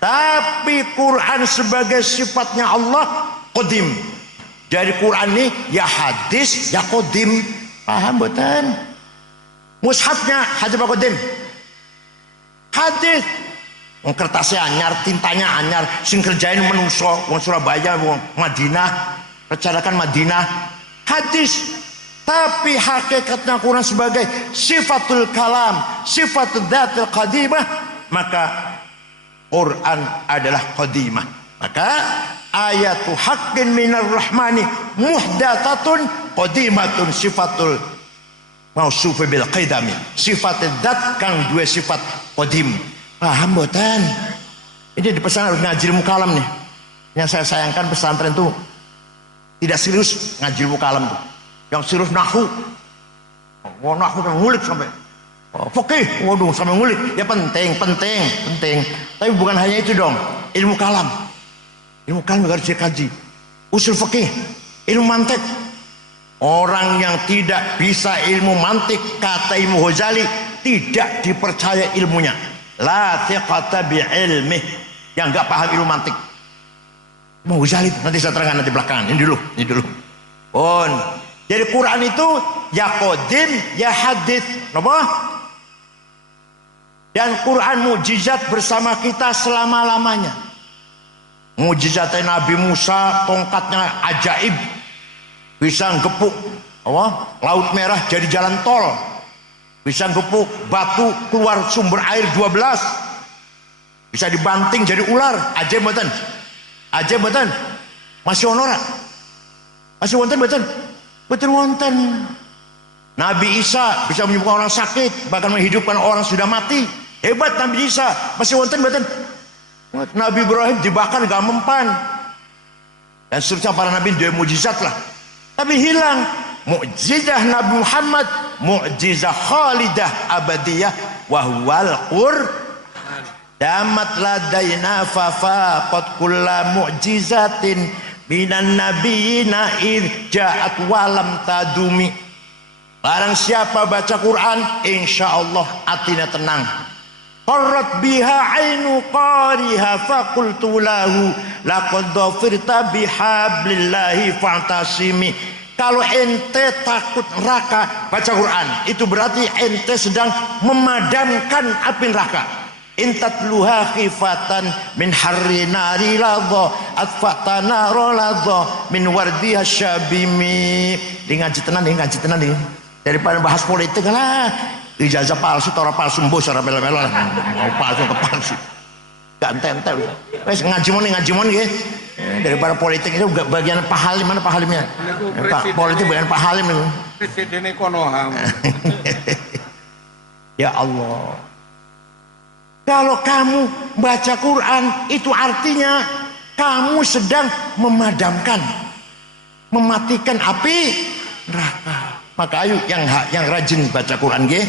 Tapi Quran sebagai sifatnya Allah qadim. Dari Quran ini ya hadis ya qadim. Paham betul? Mushafnya hadis apa qadim? Hadis. Kertasnya anyar, tintanya anyar, sing kerjain menungso wong Surabaya, wong Madinah, rencanakan Madinah, hadis. Tapi hakikatnya Quran sebagai sifatul kalam, sifatul dzatil qadimah, maka Quran adalah qadimah. Maka ayatu haqqin minar rahmani muhdatsatun qadimatun sifatul mausuf bil qidami. Sifatul dzat kang dua sifat qadim. Paham boten? Ini di pesantren harus ngaji ilmu kalam nih. Yang saya sayangkan pesantren itu tidak serius ngaji ilmu kalam tuh. Yang serius nahwu. Mau nahwu sampai ngulik sampai. Fikih, waduh sampai ngulik. Ya penting. Tapi bukan hanya itu dong. Ilmu kalam. Ilmu kalam harus dikaji. Usul fikih, ilmu mantik. Orang yang tidak bisa ilmu mantik, kata Imam Ghazali, tidak dipercaya ilmunya. La thiqata bi ilmih, yang enggak paham ilmu mantik. Mau Ghazali nanti saya terangkan nanti belakangan. Ini dulu. Jadi Quran itu ya qadim ya hadits. Napa? Dan Quran mukjizat bersama kita selama-lamanya. Mukjizatnya Nabi Musa, tongkatnya ajaib. Bisa gepuk Laut Merah jadi jalan tol. Bisa gepuk batu keluar sumber air 12. Bisa dibanting jadi ular. Ajaib mboten? Masih honora? Masih wonten mboten? Betul wonten. Nabi Isa bisa menyembuhkan orang sakit, bahkan menghidupkan orang sudah mati. Hebat Nabi Isa. Masih wonten mboten? Nabi Ibrahim dibakar gak mempan. Dan seterusnya para nabi dia mujizat lah. Tapi hilang mukjizah Nabi Muhammad, mukjizah khalidah abadiyah wa huwal Qur'an. Damat ladaina fafaqat kulla mu'jizatin minan nabiyina id ja'at walam tadumi. Barang siapa baca Quran, insyaallah hatinya tenang. Qarrat biha ainu qariha faqultu lahu laqad dhafirta bihablillahi fa'tasimi. Kalau ente takut neraka, baca Quran. Itu berarti ente sedang memadamkan api neraka. Intatluha khifatan min harri nari ladha atfatana roladha min wardiha syabimi. Ngaji tenan nih. Daripada bahas politik lah. Ijazah palsu, tora palsu, mbos ora melo-melo. Mau palsu ke palsu. Gak ente-ente. Wes ngaji mon nggih. Daripada politik itu bagian Pak Halim, mana Pak Halimnya? Pak politik bagian Pak Halim itu. Presiden Konoha. Ya Allah. Kalau kamu baca Quran itu artinya kamu sedang memadamkan, mematikan api neraka. Maka ayo yang rajin baca Quran ge.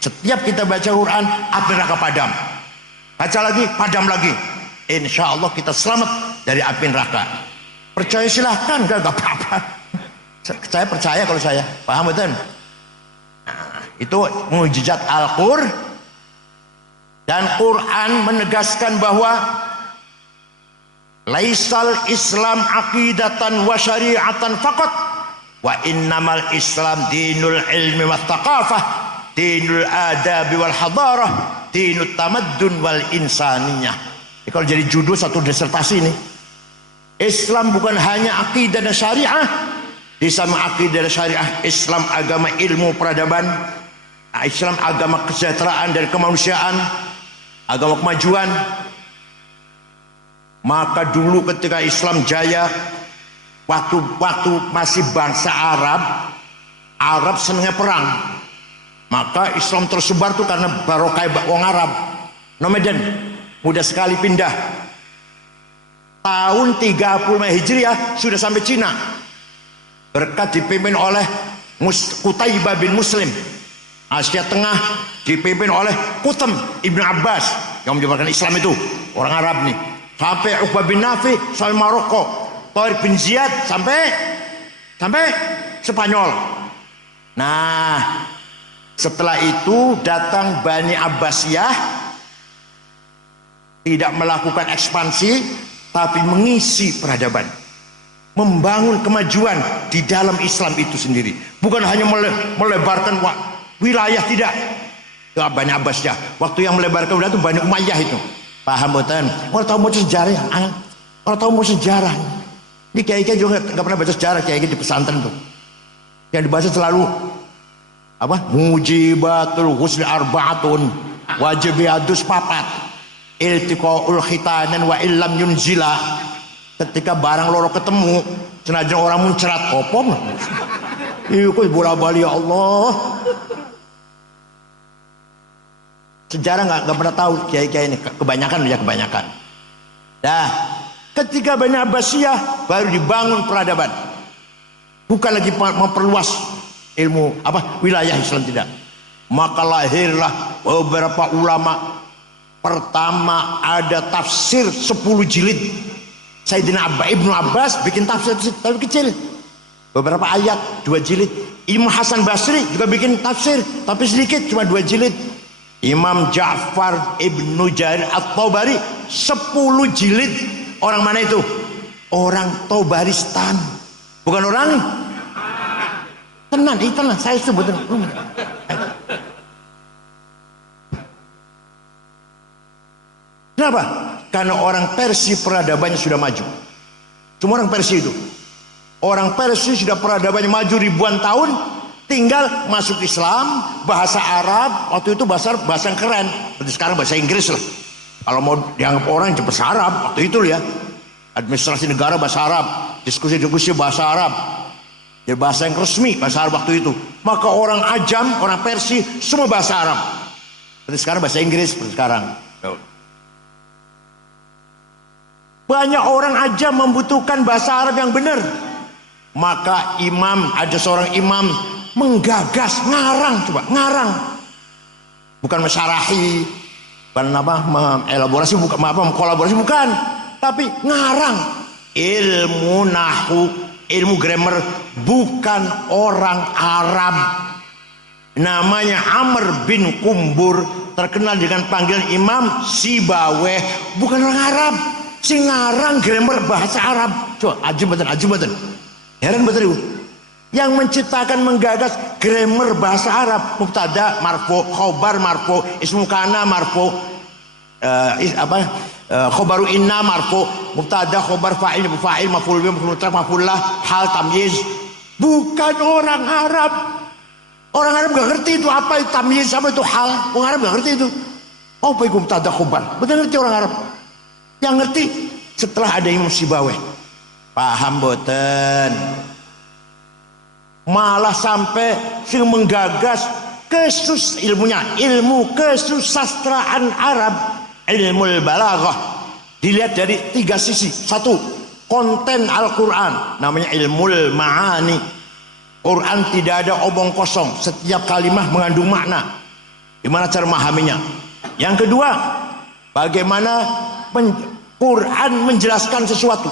Setiap kita baca Quran, api neraka padam. Baca lagi, padam lagi. Insya Allah kita selamat dari api neraka. Percaya silahkan, gak apa-apa. Saya percaya kalau saya paham betul. Nah, itu mukjizat Al-Qur'an. Dan Quran menegaskan bahwa laisal Islam aqidatan wa syari'atan faqat wa innamal Islam dinul ilmi wa thaqafah, dinul adabi wal hadarah, dinut tamaddun wal insaniyah. Kalau jadi judul satu disertasi ini, Islam bukan hanya akidah dan syariah. Di sama akidah dan syariah, Islam agama ilmu peradaban, Islam agama kesejahteraan dan kemanusiaan, agama kemajuan. Maka dulu ketika Islam jaya, waktu masih bangsa Arab senangnya perang. Maka Islam tersebar tuh karena barokah wong Arab. Nomaden mudah sekali pindah. Tahun 35 Hijriah sudah sampai Cina. Berkat dipimpin oleh Qutaibah bin Muslim. Asia Tengah dipimpin oleh Qutam Ibn Abbas yang menyebarkan Islam itu, orang Arab nih. Sampai Uqbah bin Nafi sampai Maroko, Tariq bin Ziyad sampai Spanyol. Nah, setelah itu datang Bani Abbasiyah, tidak melakukan ekspansi tapi mengisi peradaban, membangun kemajuan di dalam Islam itu sendiri, bukan hanya melebarkan wilayah, tidak. Ya, Bani Abbasiyah waktu yang melebarkan wilayah itu Bani Umayyah itu, paham betul? Orang tahu mau sejarah, orang tahu mau sejarah. Ini kiai-kiai juga nggak pernah baca sejarah, kiai-kiai di pesantren tuh yang dibaca selalu apa? Mujibatul husni arba'atun, wajibiyadus papat, iltiqaul khitanan wa illam yunzila. Ketika barang loro ketemu, senajan orang muncrat opom. Iya kok bola-bali, ya Allah. Sejarah nggak pernah tahu kiai-kiai ini, kebanyakan. Dah, ketika Bani Abbasiyah baru dibangun peradaban, bukan lagi memperluas ilmu wilayah Islam, tidak. Maka lahirlah beberapa ulama. Pertama ada tafsir 10 jilid. Sayyidina Ibnu Abbas bikin tafsir tapi kecil, beberapa ayat 2 jilid. Imam Hasan Basri juga bikin tafsir tapi sedikit, cuma 2 jilid. Imam Ja'far Ibnu Jarir At-Tabari 10 jilid. Orang mana itu? Orang Tabaristan, bukan orang tenang, saya sebut kenapa? Karena orang Persia peradabannya sudah maju. Semua orang Persia itu, orang Persia sudah peradabannya maju ribuan tahun, tinggal masuk Islam, bahasa Arab. Waktu itu bahasa yang keren, seperti sekarang bahasa Inggris lah. Kalau mau dianggap orang bahasa Arab waktu itu ya, administrasi negara bahasa Arab, diskusi bahasa Arab, jadi bahasa yang resmi bahasa Arab waktu itu. Maka orang Ajam, orang Persia semua bahasa Arab. Seperti sekarang bahasa Inggris, seperti sekarang. Banyak orang aja membutuhkan bahasa Arab yang benar. Maka ada seorang imam menggagas, ngarang. Bukan mesyarahi, bukan elaborasi, bukan kolaborasi, bukan. Tapi ngarang. Ilmu nahu, ilmu grammar, bukan orang Arab. Namanya Amr bin Kumbur, terkenal dengan panggilan Imam Sibaweh, bukan orang Arab. Sing ngarang grammar bahasa Arab. Coba ajib betul. Heran betul itu. Yang menciptakan, menggagas grammar bahasa Arab, mubtada marfu, khobar marfu, ismu kana marfu, khobaru inna marfu, mubtada khobar fa'il maf'ul bih maf'ul lah, hal tamyiz. Bukan orang Arab. Orang Arab gak ngerti itu apa itu tamyiz, apa itu hal. Orang Arab gak ngerti itu. Apa itu mubtada khobar? Betul ngerti orang Arab. Yang ngerti setelah ada Imam Sibawayh. Paham boten? Malah sampai sing menggagas ilmu kesusastraan Arab, ilmu balaghah, dilihat dari 3 sisi. 1, konten Al-Quran, namanya ilmu ma'ani. Quran tidak ada omong kosong, setiap kalimat mengandung makna. Gimana cara memahaminya? Yang kedua, bagaimana Quran menjelaskan sesuatu,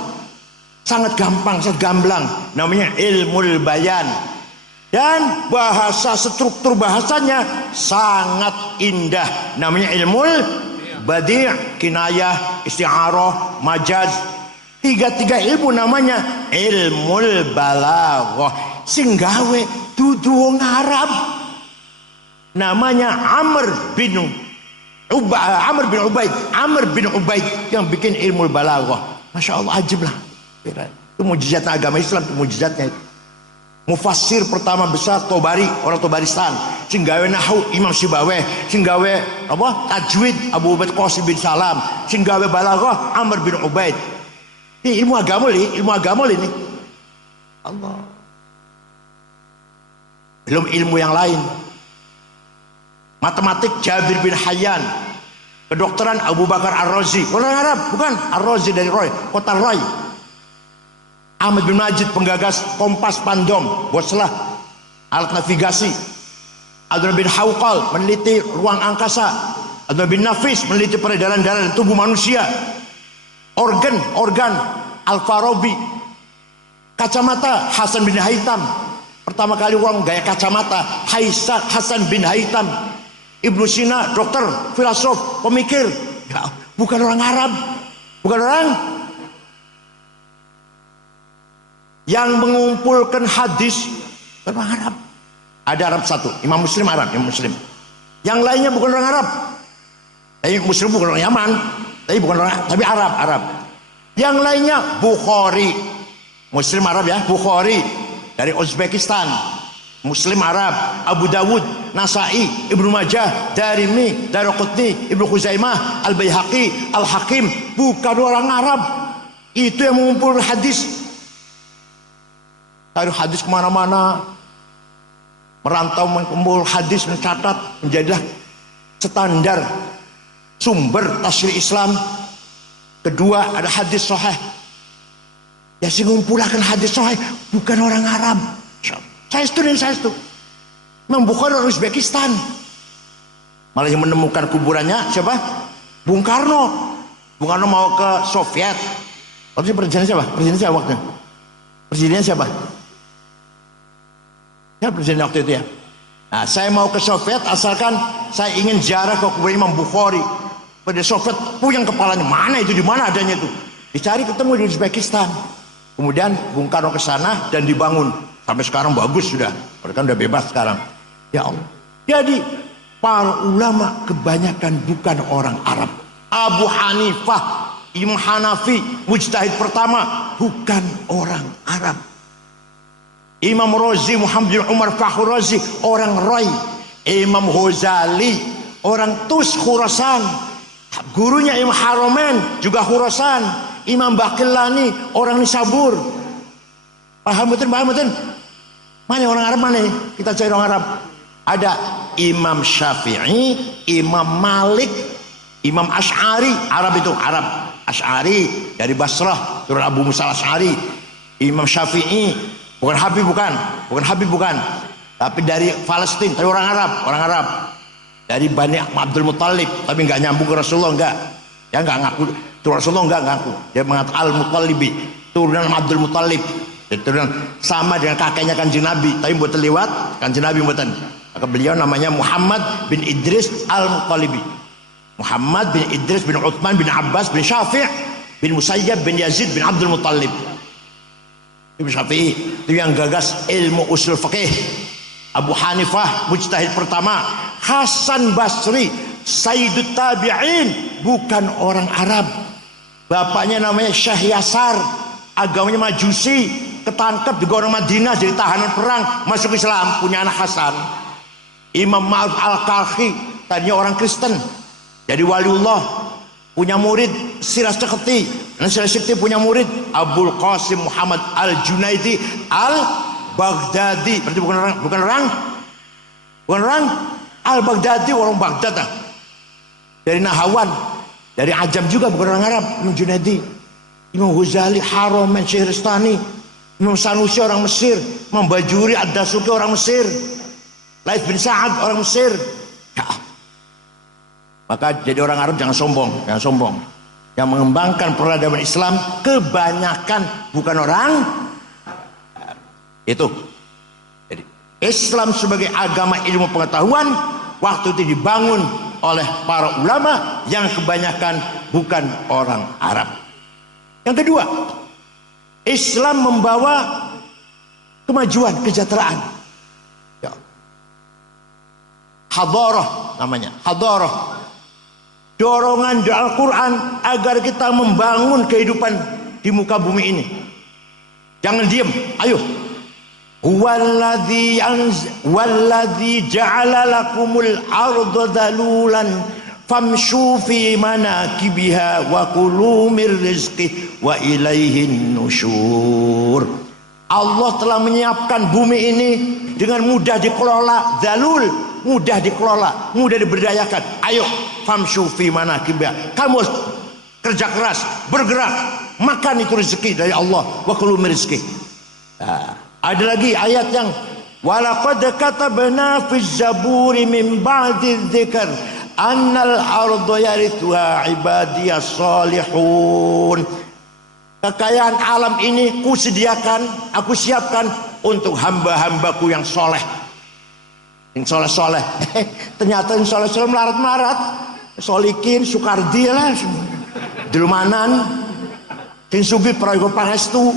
sangat gampang, sangat gamblang, namanya ilmu bayan. Dan bahasa, struktur bahasanya sangat indah, namanya ilmu badi', kinayah, isti'arah, majaz. 3 ilmu namanya ilmu balaghah. Sing gawe dudu wong Arab, namanya Amr bin Ubaid yang bikin ilmu balaghah. Masya Allah, ajib lah. Itu mujizat agama Islam, itu mujizatnya itu. Mufassir pertama besar Tobari, orang Tobaristan. Sing gawe nahwu Imam Sibawayh, sing gawe apa? Tajwid Abu Ubaid Qasim bin Salam, sing gawe balaghah Amr bin Ubaid. Ini ilmu agama ini. Allah. Belum ilmu yang lain. Matematik Jabir bin Hayyan, kedokteran Abu Bakar Ar-Razi, orang Arab, bukan Ar-Razi dari Roy, kota Roy. Ahmad bin Majid, penggagas kompas pandom, boslah alat navigasi. Abdullah bin Hawqal meneliti ruang angkasa. Abdullah bin Nafis meneliti peredaran darah dan tubuh manusia. Organ Al-Farabi. Kacamata Hasan bin Haytham, pertama kali orang gaya kacamata Hasan bin Haytham. Ibnu Sina, dokter, filosof, pemikir, ya, bukan orang Arab, bukan orang yang mengumpulkan hadis, bukan orang Arab. Ada Arab satu, Imam Muslim Arab, Imam Muslim. Yang lainnya bukan orang Arab. Muslim bukan orang Yaman, tapi Arab. Yang lainnya Bukhari, Muslim Arab ya, Bukhari dari Uzbekistan, Muslim Arab, Abu Dawud, Nasai, Ibnu Majah, Darimi, Daraqutni, Ibnu Khuzaimah, Al-Baihaqi, Al-Hakim, bukan orang Arab. Itu yang mengumpulkan hadis. Taruh hadis kemana-mana, merantau mengumpul hadis, mencatat, menjadilah standar sumber tafsir Islam. Kedua, ada hadis sahih. Ya, si ngumpulkan hadis sahih bukan orang Arab. Saya itu Imam Bukhari orang Uzbekistan. Malah yang menemukan kuburannya siapa? Bung Karno. Bung Karno mau ke Soviet. Waktu presiden siapa? Presiden siapa? Ya, presiden waktu itu ya. Nah, saya mau ke Soviet asalkan saya ingin ziarah ke kubur Imam Bukhari. Pada Soviet puyeng kepalanya, mana itu, di mana adanya itu? Dicari ketemu di Uzbekistan. Kemudian Bung Karno ke sana dan dibangun. Sampai sekarang bagus sudah. Mereka udah bebas sekarang. Ya Allah. Jadi para ulama kebanyakan bukan orang Arab. Abu Hanifah, Imam Hanafi, mujtahid pertama, bukan orang Arab. Imam Razi, Muhammad bin Umar Fakhr Razi, orang Roy. Imam Ghazali, orang Tus Khurasan. Gurunya Imam Haromen juga Khurasan. Imam Baqillani orang Nisabur. Paham betul? Mana orang Arab mana? Kita cari orang Arab. Ada Imam Syafi'i, Imam Malik, Imam Asy'ari. Arab itu Arab. Asy'ari dari Basrah, turun Abu Musa Asy'ari. Imam Syafi'i, bukan Habib bukan. Tapi dari Palestina, tapi orang Arab. Dari Bani Abdul Muttalib, tapi nggak nyambung ke Rasulullah, enggak. Ya nggak ngaku. Tuh Rasulullah nggak ngaku. Dia mengatakan Al-Muttalibi, turunan Abdul Muttalib. Turunan sama dengan kakeknya Kanjeng Nabi, tapi buat terliwat Kanjeng Nabi buatan. Maka beliau namanya Muhammad bin Idris Al-Muttalibi. Muhammad bin Idris bin Uthman bin Abbas bin Syafi' bin Musayyab bin Yazid bin Abdul Muttalib. Imam Syafi'i itu yang gagas ilmu usul fikih. Abu Hanifah mujtahid pertama. Hasan Basri Sayyidut Tabi'in, bukan orang Arab. Bapaknya namanya Syekh Yasar, agamanya Majusi, ketangkep di Gorong Madinah jadi tahanan perang, masuk Islam, punya anak Hasan. Imam Ma'ruf Al-Karhi, tadinya orang Kristen, jadi waliullah, punya murid Siras Sekti. Siras Sekti punya murid Abul Qasim Muhammad Al-Junaidi Al-Baghdadi. Berarti bukan orang Al-Baghdadi, orang Baghdad. Dari Nahawan, dari Ajam juga, bukan orang Arab. Imam Junaidi, Imam Ghazali, Haromen, Syihristani, Imam Sanusi orang Mesir, Imam Bajuri Ad-Dasuki orang Mesir, Laith bin Sa'ad orang Mesir. Ya. Maka jadi orang Arab jangan sombong. Yang mengembangkan peradaban Islam kebanyakan bukan orang itu. Jadi Islam sebagai agama ilmu pengetahuan waktu itu dibangun oleh para ulama yang kebanyakan bukan orang Arab. Yang kedua, Islam membawa kemajuan, kesejahteraan. Ya. Hadarah namanya, hadarah. Dorongan di Al-Quran agar kita membangun kehidupan di muka bumi ini. Jangan diam, ayo. Walladzi ja'ala lakumul arda dalulan famshu fi manakibiha wa kulu mir rizqih wa ilaihin nusyur. Allah telah menyiapkan bumi ini dengan mudah dikelola, dalul, mudah dikelola, mudah diberdayakan. Ayo, famshu fi manakibiha. Kamu kerja keras, bergerak, makan itu rezeki dari Allah. Wa kulu mir rizqih. Ada lagi ayat yang walaqad katabna fi zaburi min ba'di dzikr annal arda yarithuha ibadiyas salihun. Kekayaan alam ini kusediakan, aku siapkan untuk hamba-hambaku yang soleh. Yang soleh-soleh. Ternyata yang soleh-soleh melarat-melarat. Solikin, Sukardi lah. Delmanan. Yang sugih prayoga pangestu.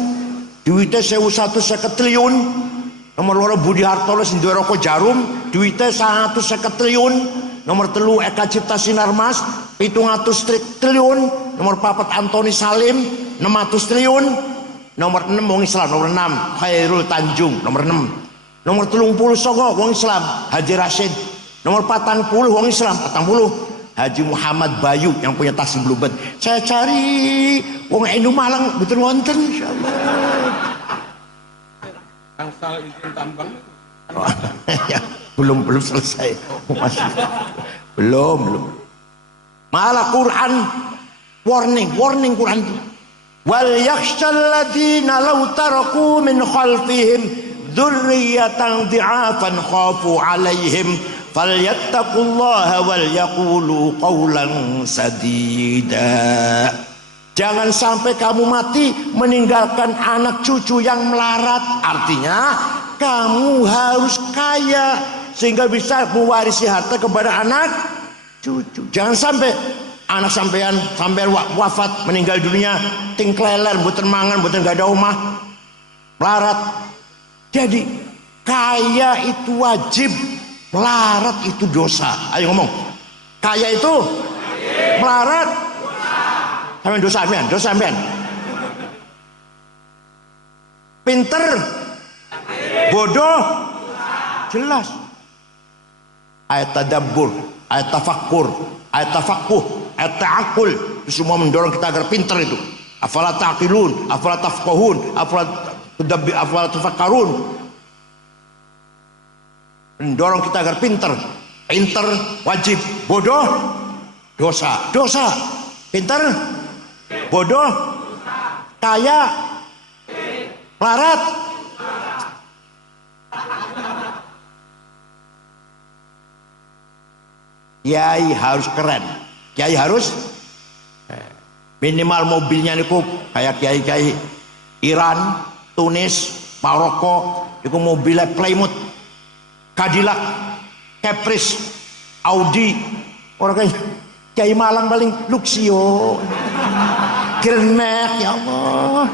Duitnya 150 triliun. Nomor loro Budi Hartono sing duwe rokok Jarum, duitnya 150 triliun. Nomor 3 Eka Cipta Sinarmas 700 triliun. Nomor 4 Antoni Salim 600 triliun. Nomor 6 wong Islam, nomor 6 Khairul Tanjung, nomor 6. Nomor 30 Songo wong Islam Haji Rashid. Nomor 40 wong Islam 40 Haji Muhammad Bayu yang punya Tasbih Bluebird. Saya cari wong Enu Malang betul wonten insyaallah. Asal izin tambang. Ya, belum selesai. Masih. Belum. Malah Quran warning Quran itu. Wal yakhshal ladzina law taraku min khalfihim dzurriyyatan dhi'afan khafu 'alaihim falyattaqullaha wal yaqulu qawlan sadida. Jangan sampai kamu mati meninggalkan anak cucu yang melarat. Artinya kamu harus kaya sehingga bisa mewarisi harta kepada anak cucu. Jangan sampai anak sampean wafat meninggal dunia tingkleler mboten mangan mboten gak ada omah melarat. Jadi kaya itu wajib, melarat itu dosa. Ayo ngomong. Kaya itu melarat dosa sampean. Pinter bodoh jelas. Ayat tadabbur, ayat tafakkur, ayat tafakuh, ayat ta'akul itu semua mendorong kita agar pinter itu. Afala taqilun, afala tafqahun, afala tafakkarun. Mendorong kita agar pinter. Pinter wajib, bodoh dosa. Pinter bodoh kaya melarat. Kiai harus keren. Kiai harus minimal mobilnya niku kayak kiai-kiai Iran, Tunis, Maroko, niku mobilnya Plymouth, Cadillac, Caprice, Audi. Orang kayak Kiai Malang paling Luxio, Grenek, ya Allah.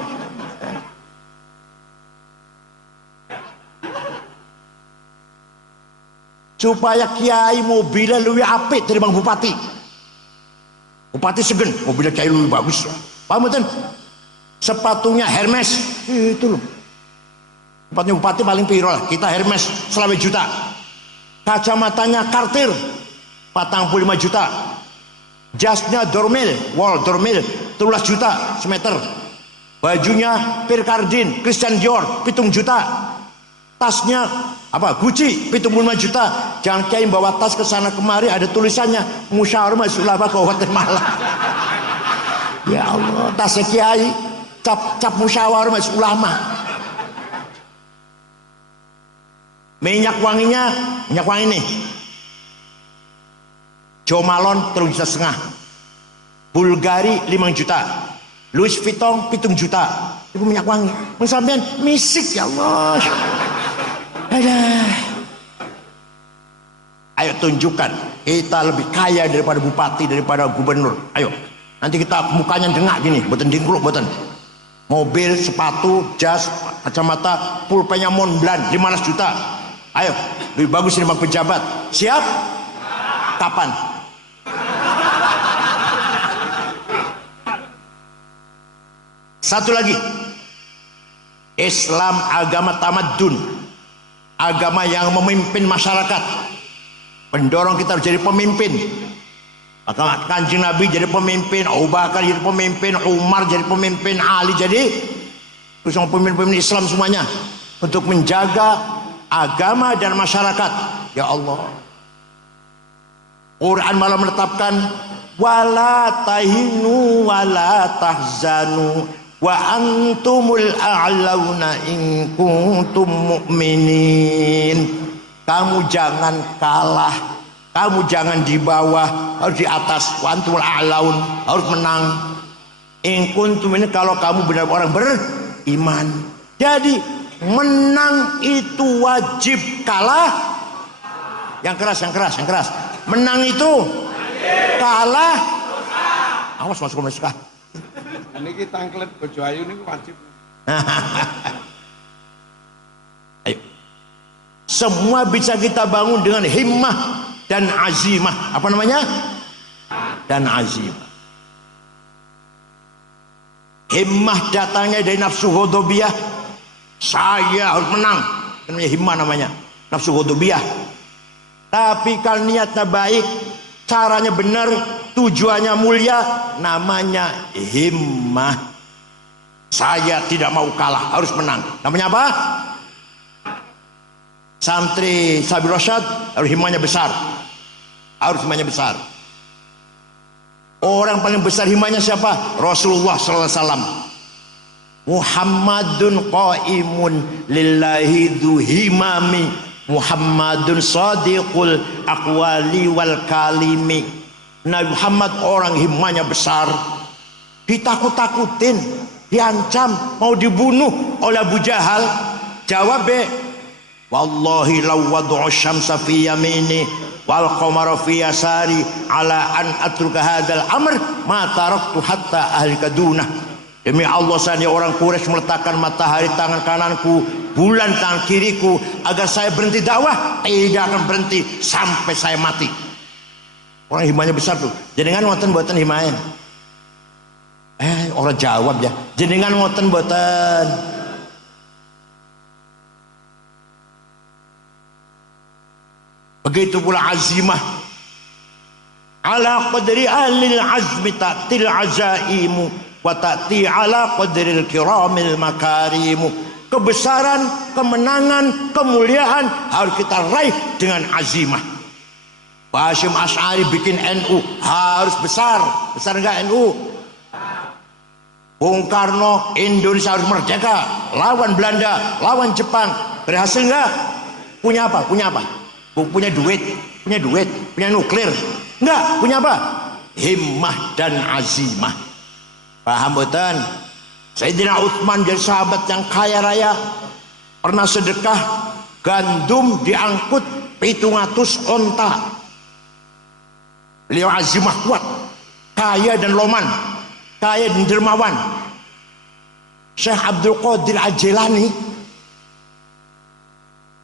Supaya kiai mobilnya lebih apik dari bang bupati. Bupati segen, mobilnya kiai lebih bagus. Paham betul? Sepatunya Hermes, itu loh. Sepatunya bupati paling piro lah. Kita Hermes 20 juta. Kacamatanya Cartier 45 juta. Jasnya dormil, wall dormil 13 juta semeter. Bajunya Pierre Cardin, Christian Dior 7 juta. Tasnya apa? Gucci 75 juta. Jangan kiai bawa tas ke sana kemari ada tulisannya Musyawarah Majelis Ulama Kabupaten Malang. Ya Allah, tasnya kiai cap Musyawarah Majelis Ulama. Minyak wanginya, minyak wangi nih. Jo Malone 3,5 juta. Bulgari 5 juta. Louis Vuitton 7 juta. Itu minyak wangi. Sampean misik ya Allah. Aduh. Ayo tunjukkan kita lebih kaya daripada bupati, daripada gubernur. Ayo. Nanti kita mukanya dengak gini, boten dingkluk boten. Mobil, sepatu, jas, kacamata, pulpennya Montblanc 15 juta. Ayo, lebih bagus dari bang pejabat. Siap? Kapan? Satu lagi. Islam agama tamadun. Agama yang memimpin masyarakat. Pendorong kita harus jadi pemimpin. Maka Kanjeng Nabi jadi pemimpin, Abu Bakar jadi pemimpin, Umar jadi pemimpin, Ali jadi terus pemimpin Islam semuanya untuk menjaga agama dan masyarakat. Ya Allah, Quran malah menetapkan wala tahinu wala tahzanu wa antumul a'launa in kuntum mu'minin. Kamu jangan kalah, kamu jangan di bawah, harus di atas. Wa antumul a'laun, harus menang. In kuntum ini kalau kamu benar orang beriman. Jadi menang itu wajib, kalah yang keras, yang keras, yang keras. Menang itu kalah. Awas masuk ke Mekah. Ini tangklet bojo ayu ini wajib. Ayo. Semua bisa kita bangun dengan himmah dan azimah. Apa namanya? Dan azimah. Himmah datangnya dari nafsu ghadabiyah. Saya harus menang. Namanya himmah namanya. Nafsu ghadabiyah. Tapi kalau niatnya baik, caranya benar, tujuannya mulia, namanya himmah. Saya tidak mau kalah, harus menang. Namanya apa? Santri Sabil Rasyad harus himmahnya besar. Harus himmahnya besar. Orang paling besar himmahnya siapa? Rasulullah SAW. Muhammadun qaimun lillahi dhu himami. Muhammadun sadiqul aqwali wal kalimi. Nabi Muhammad orang himmahnya besar. Ditakut-takutin, diancam, mau dibunuh oleh Abu Jahal. Jawab wallahi law wad'u syamsa fi yamini wal qamara fi yasari ala an atruka hadzal amr ma taraktu hatta ahlika dunah. Demi Allah, saya orang Quraisy meletakkan matahari tangan kananku, bulan tangan kiriku, agar saya berhenti dakwah, tidak akan berhenti sampai saya mati. Orang himahnya besar tuh. Jenengan ngoten mboten himahen? Orang jawab ya. Jenengan ngoten mboten? Begitu pula azimah. Ala qadri ahlil azmi ta'til azaimu wa ta'ti ala qadril kiramil makarimu. Kebesaran, kemenangan, kemuliaan harus kita raih dengan azimah. Hasyim Asy'ari bikin NU harus besar. Besar enggak NU? Bung Karno, Indonesia harus merdeka, lawan Belanda, lawan Jepang. Berhasil enggak? Punya apa? Punya apa? Punya duit, punya nuklir. Enggak, punya apa? Himmah dan azimah. Paham betul? Sayyidina Utsman jadi sahabat yang kaya raya, pernah sedekah gandum diangkut 700 onta. Beliau azimah kuat, kaya dan loman, kaya dan dermawan. Syekh Abdul Qadir Al-Jilani,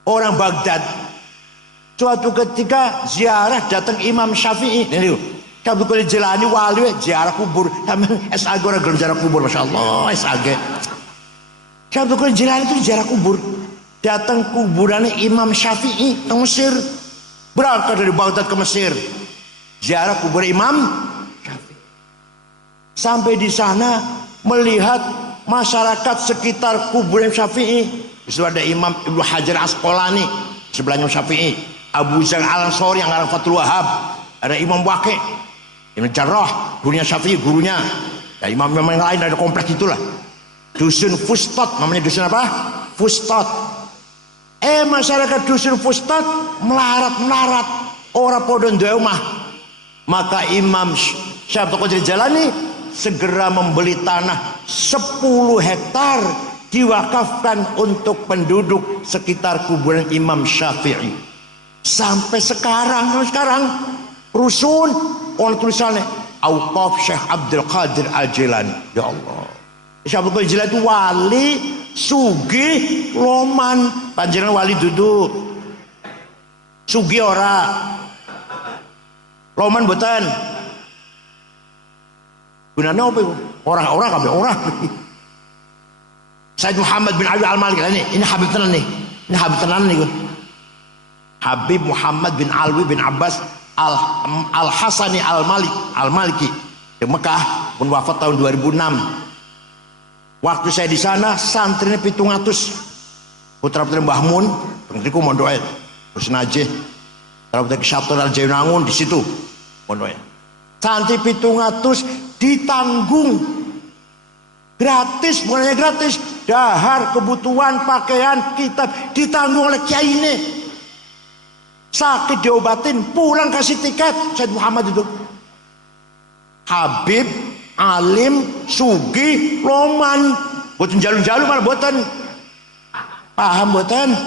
orang Baghdad, suatu ketika ziarah datang Imam Syafi'i. Ini Syekh Abdul Qadir Al-Jilani wali ziarah kubur. SAG orang gelem ziarah kubur, Masya Allah. SAG Syekh Abdul Qadir Al-Jilani itu ziarah kubur. Datang kuburannya Imam Syafi'i ke Mesir. Berangkat dari Baghdad ke Mesir, ziarah kubur Imam Syafi'i. Sampai di sana melihat masyarakat sekitar kuburan Syafi'i. Di situ ada Imam Ibnu Hajar Asqalani sebelahnya Syafi'i, Abu Zar Al-Ansori yang ngarang Fathul Wahhab, ada Imam Waqi' Ibnu Jarrah gurunya Syafi'i, gurunya ya, imam-imam yang lain ada kompleks itulah. Dusun Fustat, namanya dusun apa? Fustat. Masyarakat dusun Fustat melarat orang podo duwe omah. Maka Imam Syekh Abdul Qadir Jalani segera membeli tanah 10 hektar diwakafkan untuk penduduk sekitar kuburan Imam Syafi'i. Sampai sekarang rusun orang tulisannya Auqaf Syekh Abdul Qadir Al-Jilani. Ya Allah, Syekh Abdul Qadir Jilani itu wali sugih loman. Panjenengan wali duduk sugih ora loman boten. Gunanya apa itu? Orang-orang kabeh orang. Said Muhammad bin Ali Al-Maliki ini Habib tenan nih. Ini Habib tenan nih. Habib Muhammad bin Alwi bin Abbas Al-Hasani Al-Maliki di Mekah, pun wafat tahun 2006. Waktu saya di sana santrinya 700. Putra-putra Mbah Mun, pengiku mondoke. Terus najih. Putra-putra Kisabtur Al-Jainangun di situ mondoke. Santri 700 ditanggung gratis, bukannya gratis, dahar, kebutuhan, pakaian, kitab ditanggung oleh kiai ini. Sakit diobatin, pulang kasih tiket. Said Muhammad itu Habib, alim, sugi, loman, boten jalu-jalu malah boten. Paham boten?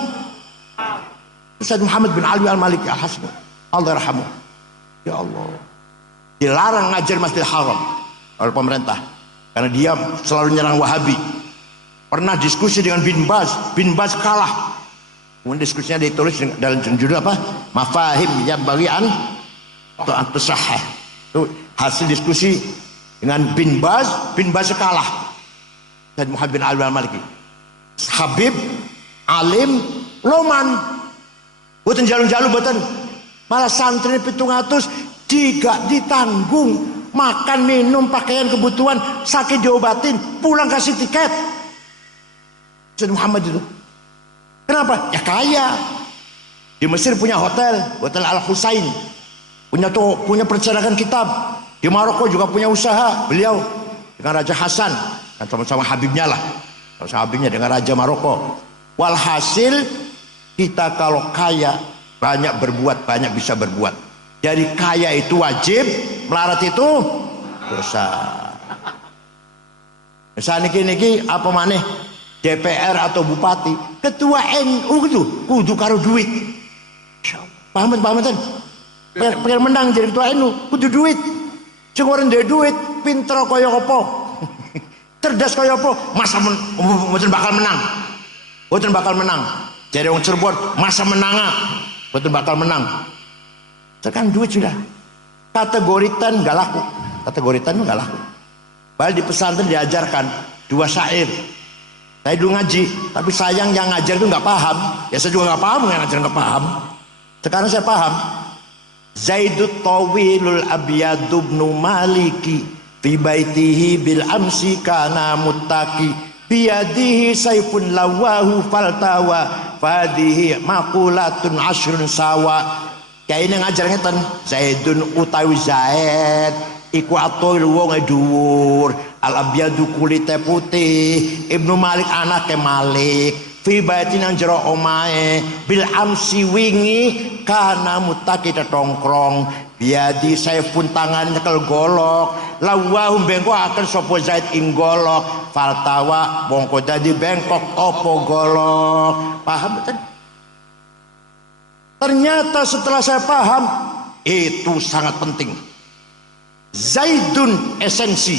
Said Muhammad bin Ali Al-Maliki Al-Hasani, Allah yarhamu. Ya Allah, dilarang ngajar Masjidil Haram oleh pemerintah karena dia selalu nyerang Wahabi. Pernah diskusi dengan Bin Baz kalah. Kemudian diskusinya ditulis dalam judul apa? Mafahim yang bagian atau antusaheh. Itu hasil diskusi dengan Bin Baz kalah. Dan Muhammad bin Ali Al-Maliki. Habib, alim, loman. Boten jalu-jalu boten. Malah santri 700 ditanggung. Makan, minum, pakaian, kebutuhan, sakit diobatin, pulang kasih tiket. Said Muhammad itu. Kenapa? Ya kaya. Di Mesir punya hotel Al-Husain. Punya percetakan kitab. Di Maroko juga punya usaha. Beliau dengan Raja Hasan, kan sama-sama Habibnya lah. Sama Habibnya dengan Raja Maroko. Walhasil kita kalau kaya banyak berbuat, banyak bisa berbuat. Jadi kaya itu wajib, melarat itu dosa. Misalnya niki apa maneh DPR atau bupati, ketua NU itu kudu karo duit. Paham kan? Pengen menang jadi ketua NU kudu duit. Sing ora ndek duit, pinter kaya apa? Cerdas kaya apa? Masa mboten bakal menang. Mboten bakal menang. Jadi wong Cirebon masa menang, mboten bakal menang. Sekarang duit sudah kategoritan nggak laku, Padahal di pesantren diajarkan 2 syair. Saya dulu ngaji, tapi sayang yang ngajar itu nggak paham. Ya saya juga nggak paham, yang ngajar nggak paham. Sekarang saya paham. Zaidut tawilul abyadu ibnu maliki fi baitihi bil amsi kana muttaqi biyadihi saifun lawahu faltawa fadihi maqulatun ashrun sawa. Kayak ini ngajar ngeten, Zaidun utawi Zaid iku atul wong dhuwur, al-abyadu kulite putih, Ibnu Malik anake Malik, fi baitin nang jero omahe, bil amsi wingi kana mutaki tetongkrong, biadi saifun tangan nyekel golok, lawahum bengkok akan sapa Zaid ing golok, faltawa bongko dadi bengkok opo golok. Paham betul? Ternyata setelah saya paham, itu sangat penting. Zaidun esensi,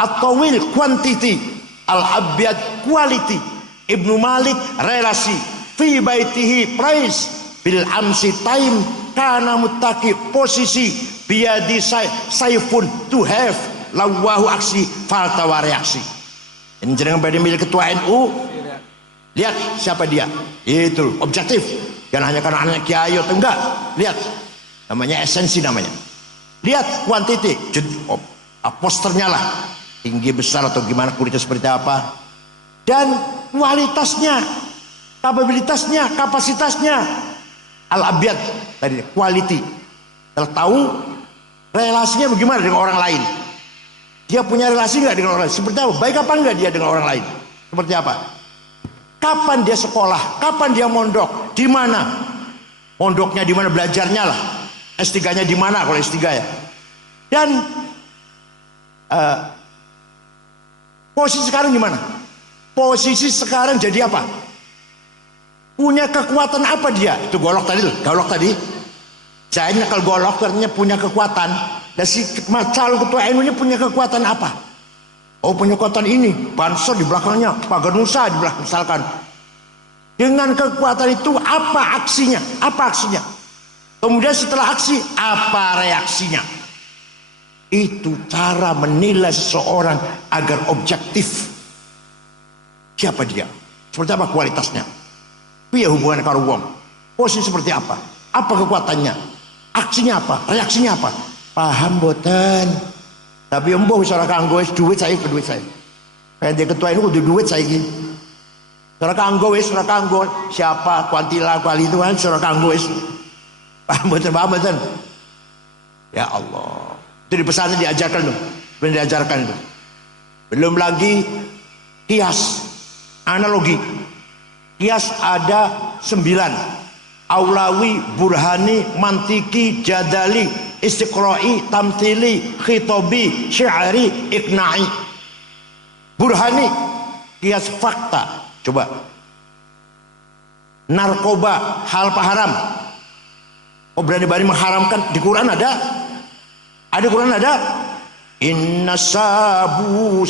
at-tawil quantity, al-abyad quality, Ibnu Malik relasi, fi baitihi price, bil amsi time, kana muttaqi posisi, biadi saifun to have, lawahu aksi, faltawa reaksi. Ini jenengan pada milik ketua NU. Lihat siapa dia. Itu objektif. Jangan hanya karena anak kiai atau enggak. Lihat, namanya esensi namanya. Lihat kuantiti, posternya lah, tinggi besar atau gimana, kulitnya seperti apa, dan kualitasnya, kapabilitasnya, kapasitasnya. Al-abyad tadi, quality. Kita tahu relasinya bagaimana dengan orang lain. Dia punya relasi nggak dengan orang lain? Seperti apa? Baik apa enggak dia dengan orang lain? Seperti apa? Kapan dia sekolah? Kapan dia mondok? Di mana? Mondoknya di mana? Belajarnya lah. S3-nya di mana kalau S3 ya? Dan posisi sekarang gimana? Posisi sekarang jadi apa? Punya kekuatan apa dia? Itu golok tadi tuh, golok tadi. Saya kalau golok artinya punya kekuatan. Dan si calon ketua NU nya punya kekuatan apa? Oh, punya kekuatan ini, Banser di belakangnya, Pagar Nusa di belakang misalkan. Dengan kekuatan itu apa aksinya? Apa aksinya? Kemudian setelah aksi, apa reaksinya? Itu cara menilai seseorang agar objektif. Siapa dia? Seperti apa kualitasnya? Piye hubungan karo wong? Posisi seperti apa? Apa kekuatannya? Aksinya apa? Reaksinya apa? Paham boten? Tapi embuh wis ora kanggo wis duit saya ke duit saya. Kayak dia ketua ini kudu duit saya iki. Ora kanggo wis ora kanggo siapa kuantila kuali itu kan ora kanggo wis. Paham boten? Ya Allah. Itu di pesantren diajarkan tuh. Belum diajarkan itu. Belum lagi kias, analogi. Kias ada 9. Aulawi, burhani, mantiki, jadali, istiqra'i, tamthili, khitobi, syi'ari, iqna'i. Burhani, kias fakta. Coba. Narkoba, hal haram. Oh, berani-berani mengharamkan. Di Quran ada? Ada Quran ada? Inna sabu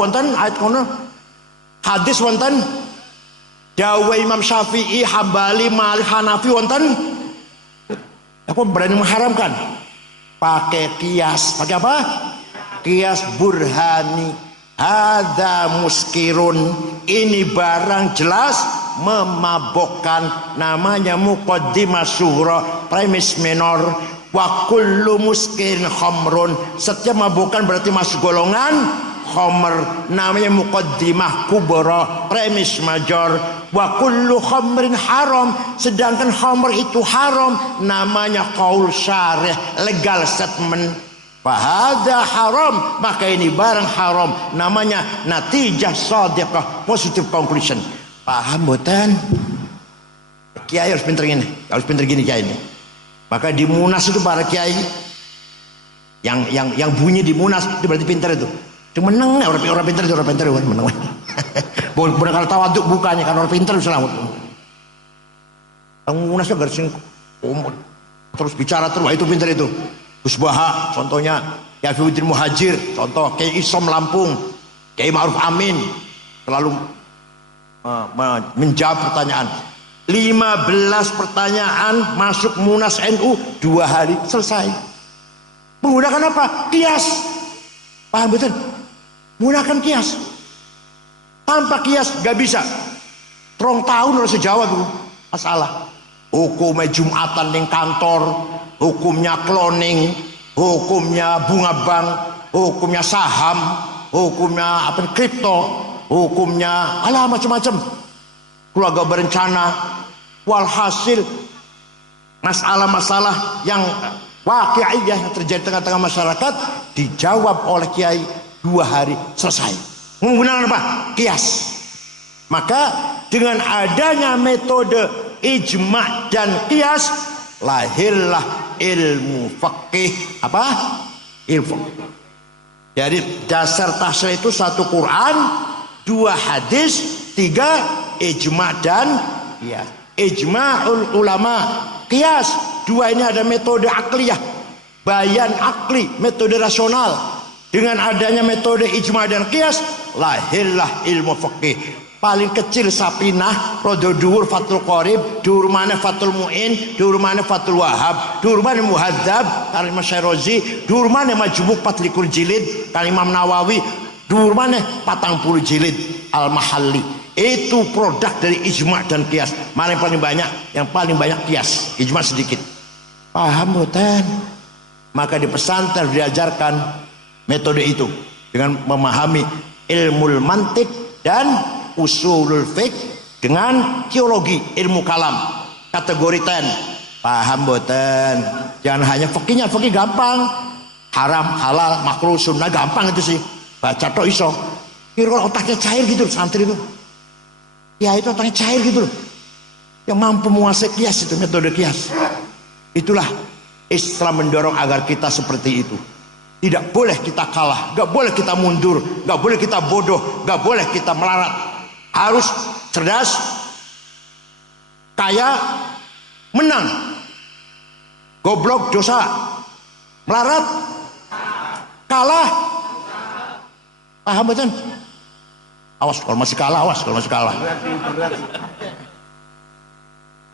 wonten ayat kono. Hadis wonten. Dawa Imam Syafi'i, Hambali, Malik, Hanafi wonten. Aku berani mengharamkan. Pakai kias. Pakai apa? Kias burhani. Hadza muskirun. Ini barang jelas memabokkan. Namanya muqaddimah sughra, premis minor. Wa kullu muskirin khamrun. Setiap mabukkan berarti masuk golongan khamr. Namanya muqaddimah kubra, premis major. Wa kullu khamrin haram. Sedangkan khamr itu haram. Namanya qaul syarih, legal statement. Fahadha haram. Maka ini barang haram. Namanya natijah sadiqah, positive conclusion. Paham boten? Kiai harus pinter gini. Harus pinter gini kiai ini. Maka di Munas itu para kiai yang bunyi di Munas itu berarti pintar itu. Cuma menang orang pintar itu orang pintar menang. Bukan kalau tawaduk bukannya kan orang pintar selamat. Yang Munas itu garis terus bicara terus itu pintar itu. Gus Baha contohnya, Kiai Fiuddin Muhajir contoh, Kiai Isom Lampung, Kiai Ma'ruf Amin selalu menjawab pertanyaan. 15 pertanyaan masuk Munas NU 2 hari selesai. Menggunakan apa? Kias. Paham betul? Menggunakan kias. Tanpa kias gak bisa. 3 tahun harus sejawab tuh masalah. Hukumnya Jumatan di kantor, hukumnya cloning, hukumnya bunga bank, hukumnya saham, hukumnya apa kripto, hukumnya alah macam-macam. Keluarga berencana. Walhasil masalah-masalah yang waqi'iyah yang terjadi tengah-tengah masyarakat dijawab oleh kiai 2 hari selesai. Menggunakan apa? Kias. Maka dengan adanya metode ijma' dan kias lahirlah ilmu fikih. Apa? Ilmu. Jadi dasar tafsir itu 1 Quran, 2 hadis, 3 ijma' dan kias. Ijma'ul ulama, kias. 2 ini ada metode akliyah, bayan akli, metode rasional. Dengan adanya metode ijma' dan kias lahirlah ilmu fikih. Paling kecil Sapinah, rodo dhuwur Fathul Qorib, dhuwur maneh Fathul Mu'in, dhuwur maneh Fathul Wahhab, dhuwur maneh Muhadzab Kalimah Syairozi, dhuwur maneh Majmu' 24 jilid Kalimah Nawawi, dhuwur maneh 40 jilid Al-Mahalli. Itu produk dari ijma' dan kias. Mana yang paling banyak? Yang paling banyak kias, ijma' sedikit. Paham boten? Maka di pesantren diajarkan metode itu dengan memahami ilmu mantik dan usulul fiqh dengan teologi ilmu kalam kategori 10. Paham boten? Jangan hanya fikihnya, fikih gampang, haram halal makruh sunnah gampang itu sih, baca tok iso. Kira otaknya cair gitu santri itu ya, itu otaknya cair gitu loh, yang mampu menguasai kias, itu metode kias. Itulah Islam mendorong agar kita seperti itu. Tidak boleh kita kalah, gak boleh kita mundur, gak boleh kita bodoh, gak boleh kita melarat. Harus cerdas, kaya, menang. Goblok dosa, melarat, kalah. Paham betul? Awas kalau masih kalah, awas kalau masih kalah.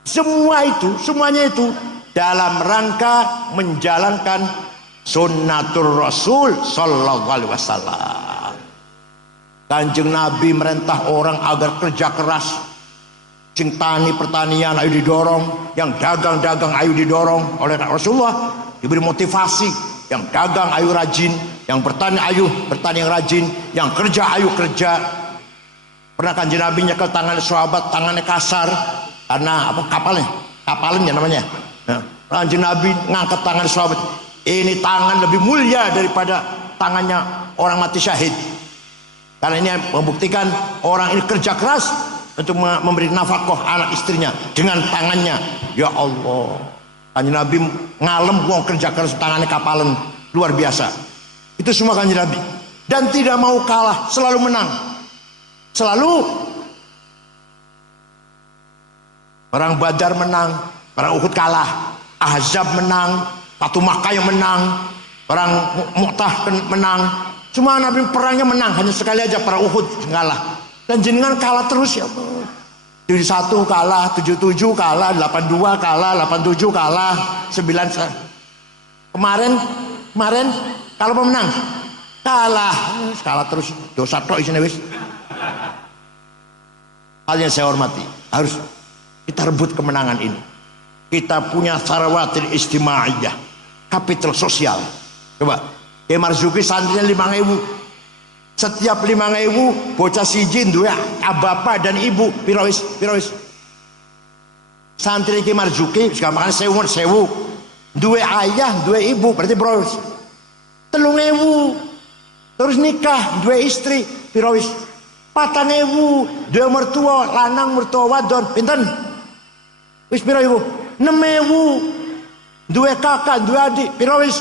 Semuanya itu dalam rangka menjalankan sunnatur Rasul sallallahu alaihi wasallam. Kanjeng Nabi merintah orang agar kerja keras. Sing tani pertanian ayo didorong, yang dagang ayo didorong. Oleh Rasulullah diberi motivasi, yang dagang ayo rajin, yang bertani ayo bertani yang rajin, yang kerja ayo kerja. Pernah Kanjeng Nabi nyekel tangan sahabat, tangannya kasar karena apa, kapalnya namanya. Kanjeng Nabi ngangkat tangan sahabat, ini tangan lebih mulia daripada tangannya orang mati syahid, karena ini membuktikan orang ini kerja keras untuk memberi nafkah anak istrinya dengan tangannya. Ya Allah, Kanjeng Nabi ngalem wong kerja keras tangannya kapalan, luar biasa. Itu semua Kanjeng Nabi, dan tidak mau kalah, selalu menang. Selalu perang Badar menang, perang Uhud kalah, Ahzab menang, Fatu Makkah yang menang, perang Mu'tah menang. Cuma Nabi perangnya menang, hanya sekali aja perang Uhud kalah. Dan jenengan kalah terus ya Allah. 71 kalah, 77 kalah, 82 kalah, 87 kalah, 9 kemarin kalau menang kalah terus, dosa tok isine wis. Hal yang saya hormati, harus kita rebut kemenangan ini. Kita punya sarawatil istimaiyah, kapital sosial. Coba Kiai Marzuki santrinya 5.000. Setiap 5.000 bocah siji duwe bapak dan ibu pirawis. Santri Kiai Marzuki sekarang sewu duwe ayah duwe ibu, berarti pirawis 3.000. Terus nikah duwe istri pirawis 4.000. Duwe mertua lanang mertua wadon pinten? Wis pira ibu? 6.000. Duwe kakak duwe adik pira wis?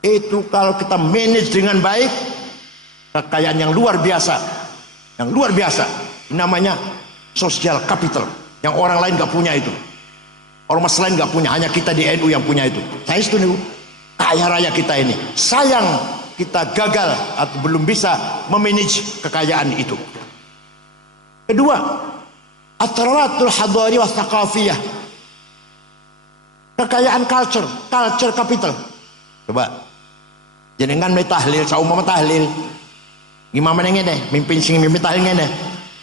Itu kalau kita manage dengan baik, kekayaan yang luar biasa. Yang luar biasa. Ini namanya social capital, yang orang lain gak punya itu. Ormas lain gak punya, hanya kita di NU yang punya itu. Saya setuju. Kaya raya kita ini. Sayang kita gagal atau belum bisa memanage kekayaan itu. Kedua, at-tarawatul hadari wa thaqafiyah. Kekayaan culture capital. Coba jenengan me tahlil, saumpama tahlil. Gimana ngene, mimpin tahlil ngene.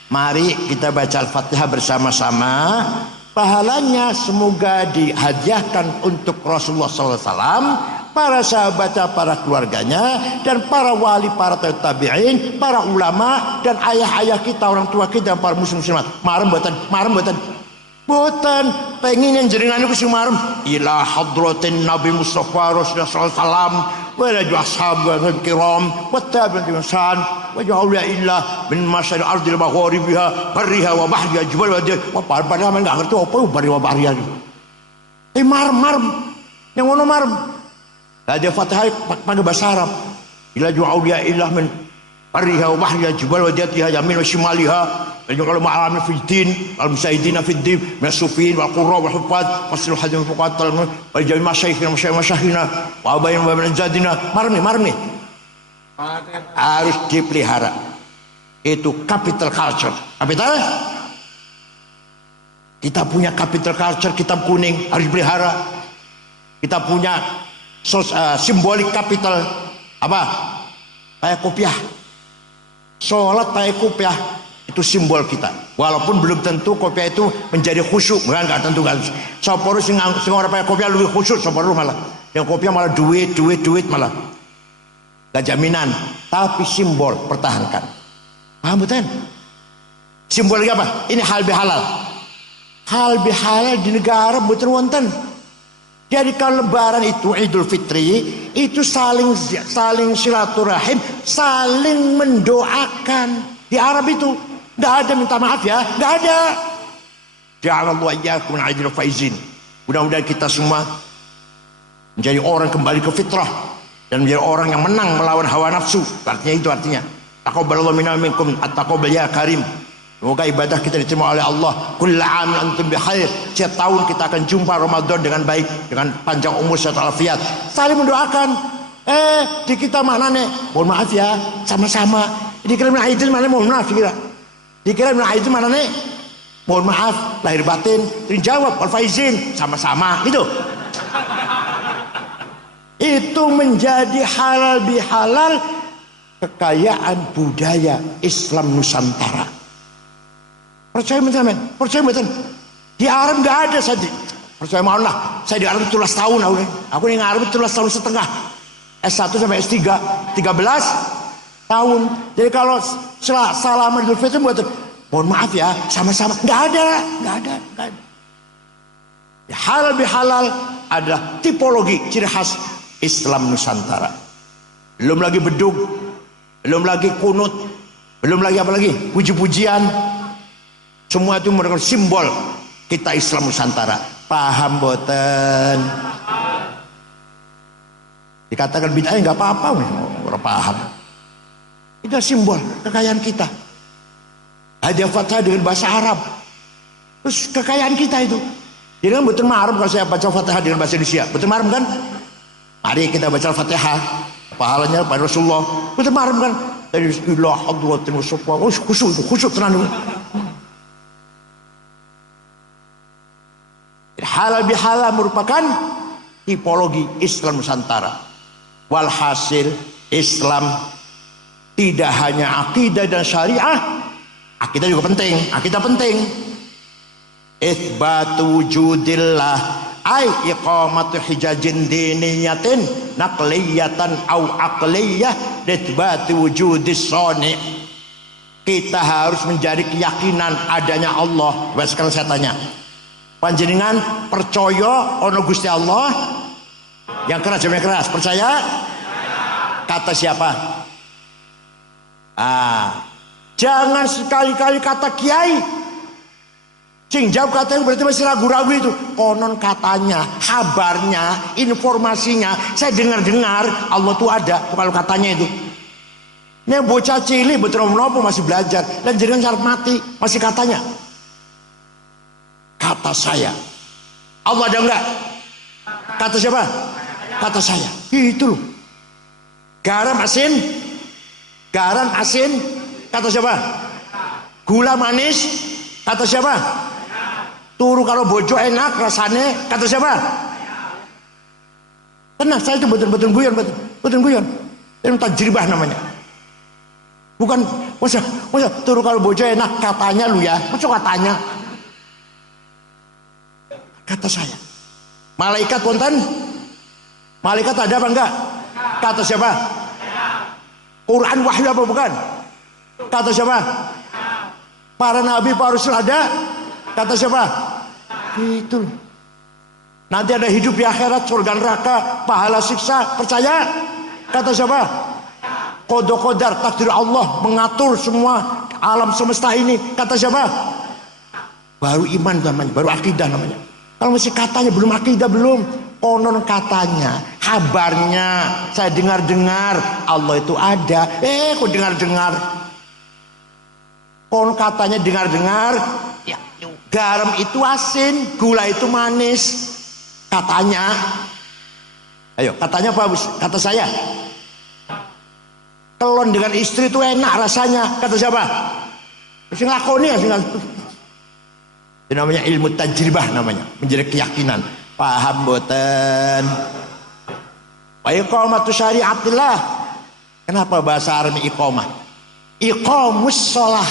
Mari kita baca Al-Fatihah bersama-sama. Pahalanya semoga dihadiahkan untuk Rasulullah SAW, para sahabatnya, para keluarganya, dan para wali, para tabi'in, para ulama, dan ayah-ayah kita, orang tua kita, para muslimat. Marem boten pengen yang jenengan itu sing marem ila hadratin Nabi Mustafa Rasulullah SAW wa ila ashabul kiram wa tabi'in ihsan wa ja'ala illa min masyari ardil magharibiha barriha wa bahriha jibal wa pada men enggak ngerti apa bari wa bahriha itu. Marem yang ngono marem. Ada Fatihah pakai bahasa Arab. Ila ja'ala illa min barriha wa bahriha jibal wa jatiha yamin wa shimaliha. Kalau ma'alamin fiddin al-musaidina fiddin minasufin wal-qurra wal-hufad fasil hadim fuqatal wal jami' masyayikhina wa abayin wa menjadina marmi harus dipelihara. Itu capital culture. Capital kita punya capital culture, kitab kuning harus dipelihara. Kita punya simbolik capital apa? Kayak kopiah, sholat kayak kopiah. Itu simbol kita, walaupun belum tentu kopiah itu menjadi khusyuk, bukan nggak tentu kan. Soporo sing orang pakai kopiah lebih khusyuk, soporo malah yang kopiah malah duit malah. gak jaminan, tapi simbol, pertahankan. Paham betul? Simbol lagi apa? Ini hal bihalal. Hal bihalal di negara betul wonten. Jadi kalau lebaran itu Idul Fitri itu saling silaturahim, saling mendoakan. Di Arab itu nggak ada minta maaf ya, nggak ada. Ja'alallahu iyyakum minal faizin. Mudah-mudahan kita semua menjadi orang kembali ke fitrah dan menjadi orang yang menang melawan hawa nafsu. Artinya itu artinya. Taqabbalallahu minna minkum at-taqabbal ya karim. Semoga ibadah kita diterima oleh Allah. Kullu 'amin antum bikhair. Setiap tahun kita akan jumpa Ramadan dengan baik, dengan panjang umur sehat walafiat. Saling mendoakan. Di kita mana nih? Mohon maaf ya, sama-sama. Dikira min aidin mana mohon maaf dikira. Dikira min aidin mana nih? Mohon maaf lahir batin. Dijawab wal faizin, sama-sama gitu. Itu menjadi halal bihalal kekayaan budaya Islam Nusantara. Percaya betul, percaya betul. Di Arab nggak ada saya. Percaya mohon lah. Saya di Arab 13 tahun aku di Arab 13 tahun setengah. S1 sampai S3 13 tahun. Jadi kalau salaman Idul Fitri buat mohon maaf ya, sama-sama. Nggak ada. Ya, halal bihalal adalah tipologi ciri khas Islam Nusantara. Belum lagi bedug, belum lagi kunut, belum lagi apa lagi? Puji-pujian. Semua itu merupakan simbol kita Islam Nusantara. Paham boten? Dikatakan bid'ah nggak apa-apa, orang paham. Itu simbol kekayaan kita. Hadiah Fatihah dengan bahasa Arab. Terus kekayaan kita itu. Jadi kan betul marem kalau saya baca Fatihah dengan bahasa Indonesia. Betul marem kan? Mari kita baca Fatihah. Pahalanya pada Rasulullah. Betul marem kan? Dari ilah Allah khusyuk tenang. Halal bihalal merupakan tipologi Islam Nusantara. Walhasil Islam tidak hanya akidah dan syariah, akidah juga penting. Akidah penting. Itsbatu wujudillah ay iqamatu hijajin diniyatin naqliyatan au aqliyah itsbatu wujudis sani. Kita harus menjadi keyakinan adanya Allah. Sekarang saya tanya, panjenengan percaya ono Gusti Allah? Yang keras jawabnya keras. Percaya? Kata siapa? Jangan sekali-kali kata kiai. Sing jawab katanya berarti masih ragu-ragu itu. Konon katanya, kabarnya, informasinya, saya dengar-dengar Allah tuh ada. Kalau katanya itu. Ini bocah cilik betul nopo masih belajar dan jenengan syarat mati masih katanya. Kata saya. Allah ada enggak? Kata siapa? Kata saya. Itu loh. Garam asin. Garam asin. Kata siapa? Gula manis. Kata siapa? Turu kalau bojo enak rasanya. Kata siapa? Tenang, saya itu betul-betul guyon. Betul guyon. Ini tajribah namanya. Bukan, masa turu kalau bojo enak katanya lu ya. Masa katanya? Kata saya. Malaikat wonten? Malaikat ada apa enggak? Kata siapa? Quran wahyu apa bukan? Kata siapa? Para nabi, para rasul ada? Kata siapa? Itu. Nanti ada hidup di akhirat, surga neraka, pahala siksa, percaya? Kata siapa? Qada qadar, takdir Allah mengatur semua alam semesta ini. Kata siapa? Baru iman namanya, baru akidah namanya. Kalau masih katanya belum akidah, belum. Konon katanya, kabarnya, saya dengar-dengar Allah itu ada. Kok dengar-dengar? Konon katanya dengar-dengar, ya, garam itu asin, gula itu manis. Katanya. Ayo, katanya apa? Kata saya. Kelon dengan istri itu enak rasanya. Kata siapa? Sing lakoni ya, sing itu namanya ilmu tajribah namanya, menjadi keyakinan. Paham boten? Wa iqamatu syariatillah. Kenapa bahasa Arab iqamah? Iqamus shalah,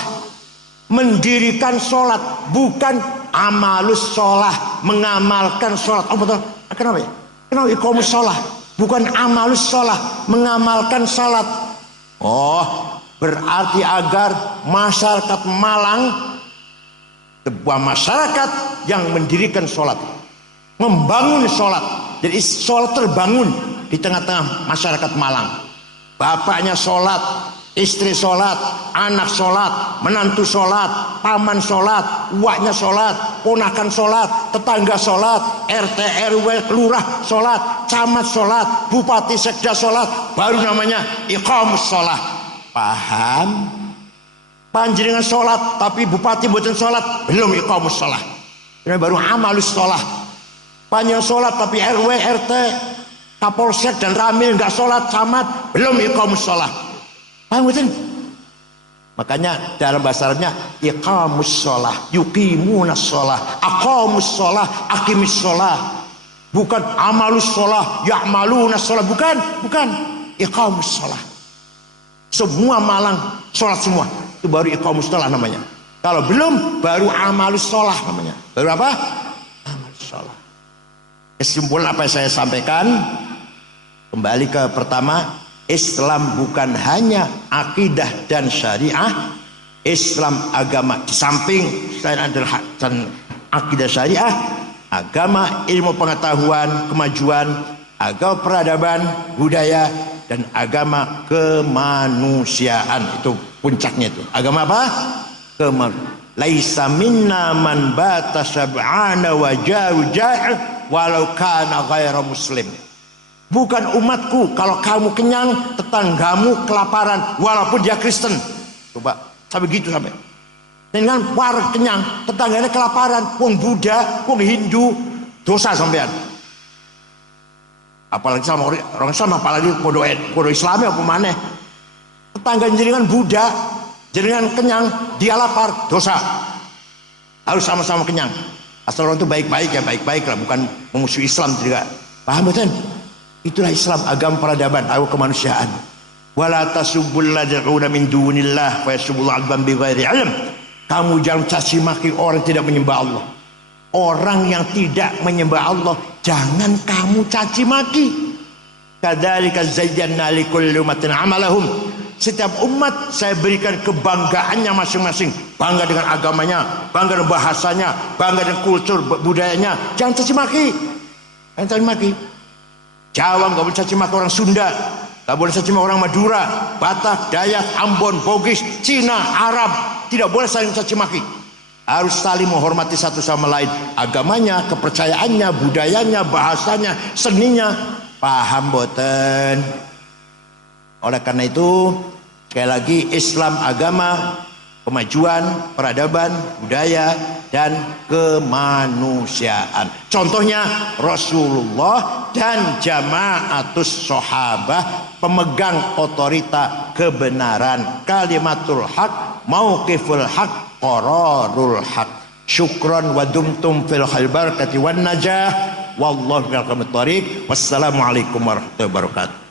mendirikan sholat, bukan amalus sholah, mengamalkan sholat. Oh betul. Kenapa ya? Kenapa iqamus shalah? bukan amalus sholah, mengamalkan salat. Oh, berarti agar masyarakat Malang, sebuah masyarakat yang mendirikan sholat, membangun sholat. Jadi sholat terbangun di tengah-tengah masyarakat Malang. Bapaknya sholat, istri sholat, anak sholat, menantu sholat, paman sholat, uaknya sholat, ponakan sholat, tetangga sholat, RT RW lurah sholat, camat sholat, bupati sekda sholat, baru namanya iqamus sholat. Paham? Panjenengan sholat tapi bupati buatan sholat, belum iqamus sholat. Ini baru amalus sholat. Panjenengan sholat tapi RW RT Kapolsek dan Ramil nggak sholat, camat, belum iqamus sholat. Paham betul? Makanya dalam bahasa Arabnya iqamus sholah, yuqimunas sholah, aqamus sholah, aqimis sholah. Bukan amalus sholah, ya'malunas sholah. Bukan iqamus sholah. Semua Malang sholat semua, itu baru iqamus sholah namanya. Kalau belum, baru amalus sholah namanya. Baru apa? Amalus sholah. Kesimpulan apa yang saya sampaikan, kembali ke pertama, Islam bukan hanya akidah dan syariah. Islam agama di samping selain adalah dan akidah syariah, agama ilmu pengetahuan, kemajuan, agama peradaban, budaya, dan agama kemanusiaan. Itu puncaknya itu. Agama apa? Laisa minna man bata sab'ana wa ja'i walau kana ghaira muslim. Bukan umatku kalau kamu kenyang, tetanggamu kelaparan walaupun dia Kristen. Coba sampai gitu sampai. Dengan warung kenyang, tetangganya kelaparan, wong Buddha, wong Hindu, dosa sampean. Apalagi sama orang Islam, apalagi podo Islami apa maneh. Tetangga jenengan Buddha, jenengan kenyang, dia lapar, dosa. Harus sama-sama kenyang. Asal orang itu baik-baik ya baik-baik lah, bukan memusuhi Islam juga. Paham betul? Itulah Islam, agama peradaban, agama kemanusiaan. Wala tasubbul lad'una min dunillah fa yasubbullahu adban bighairi ilm. Kamu jangan caci maki orang yang tidak menyembah Allah. Orang yang tidak menyembah Allah jangan kamu caci maki. Kadzalika zayyana likulli ummatin amalahum. Setiap umat saya berikan kebanggaannya masing-masing. Bangga dengan agamanya, bangga dengan bahasanya, bangga dengan kultur budayanya. Jangan caci maki. Jangan caci maki. Jawa nggak boleh caci maki orang Sunda, nggak boleh caci maki orang Madura, Batak, Dayak, Ambon, Bugis, Cina, Arab, tidak boleh saling caci maki. Harus saling menghormati satu sama lain, agamanya, kepercayaannya, budayanya, bahasanya, seninya. Paham boten? Oleh karena itu, sekali lagi Islam agama kemajuan, peradaban, budaya, dan kemanusiaan. Contohnya Rasulullah dan jamaatus sahabah, pemegang otorita kebenaran, kalimatul haq, mauqiful haq, qararul haq. Syukran wa dumtum fil khair barakati wan najah. Wallahu bil thariq. Wassalamualaikum warahmatullahi wabarakatuh.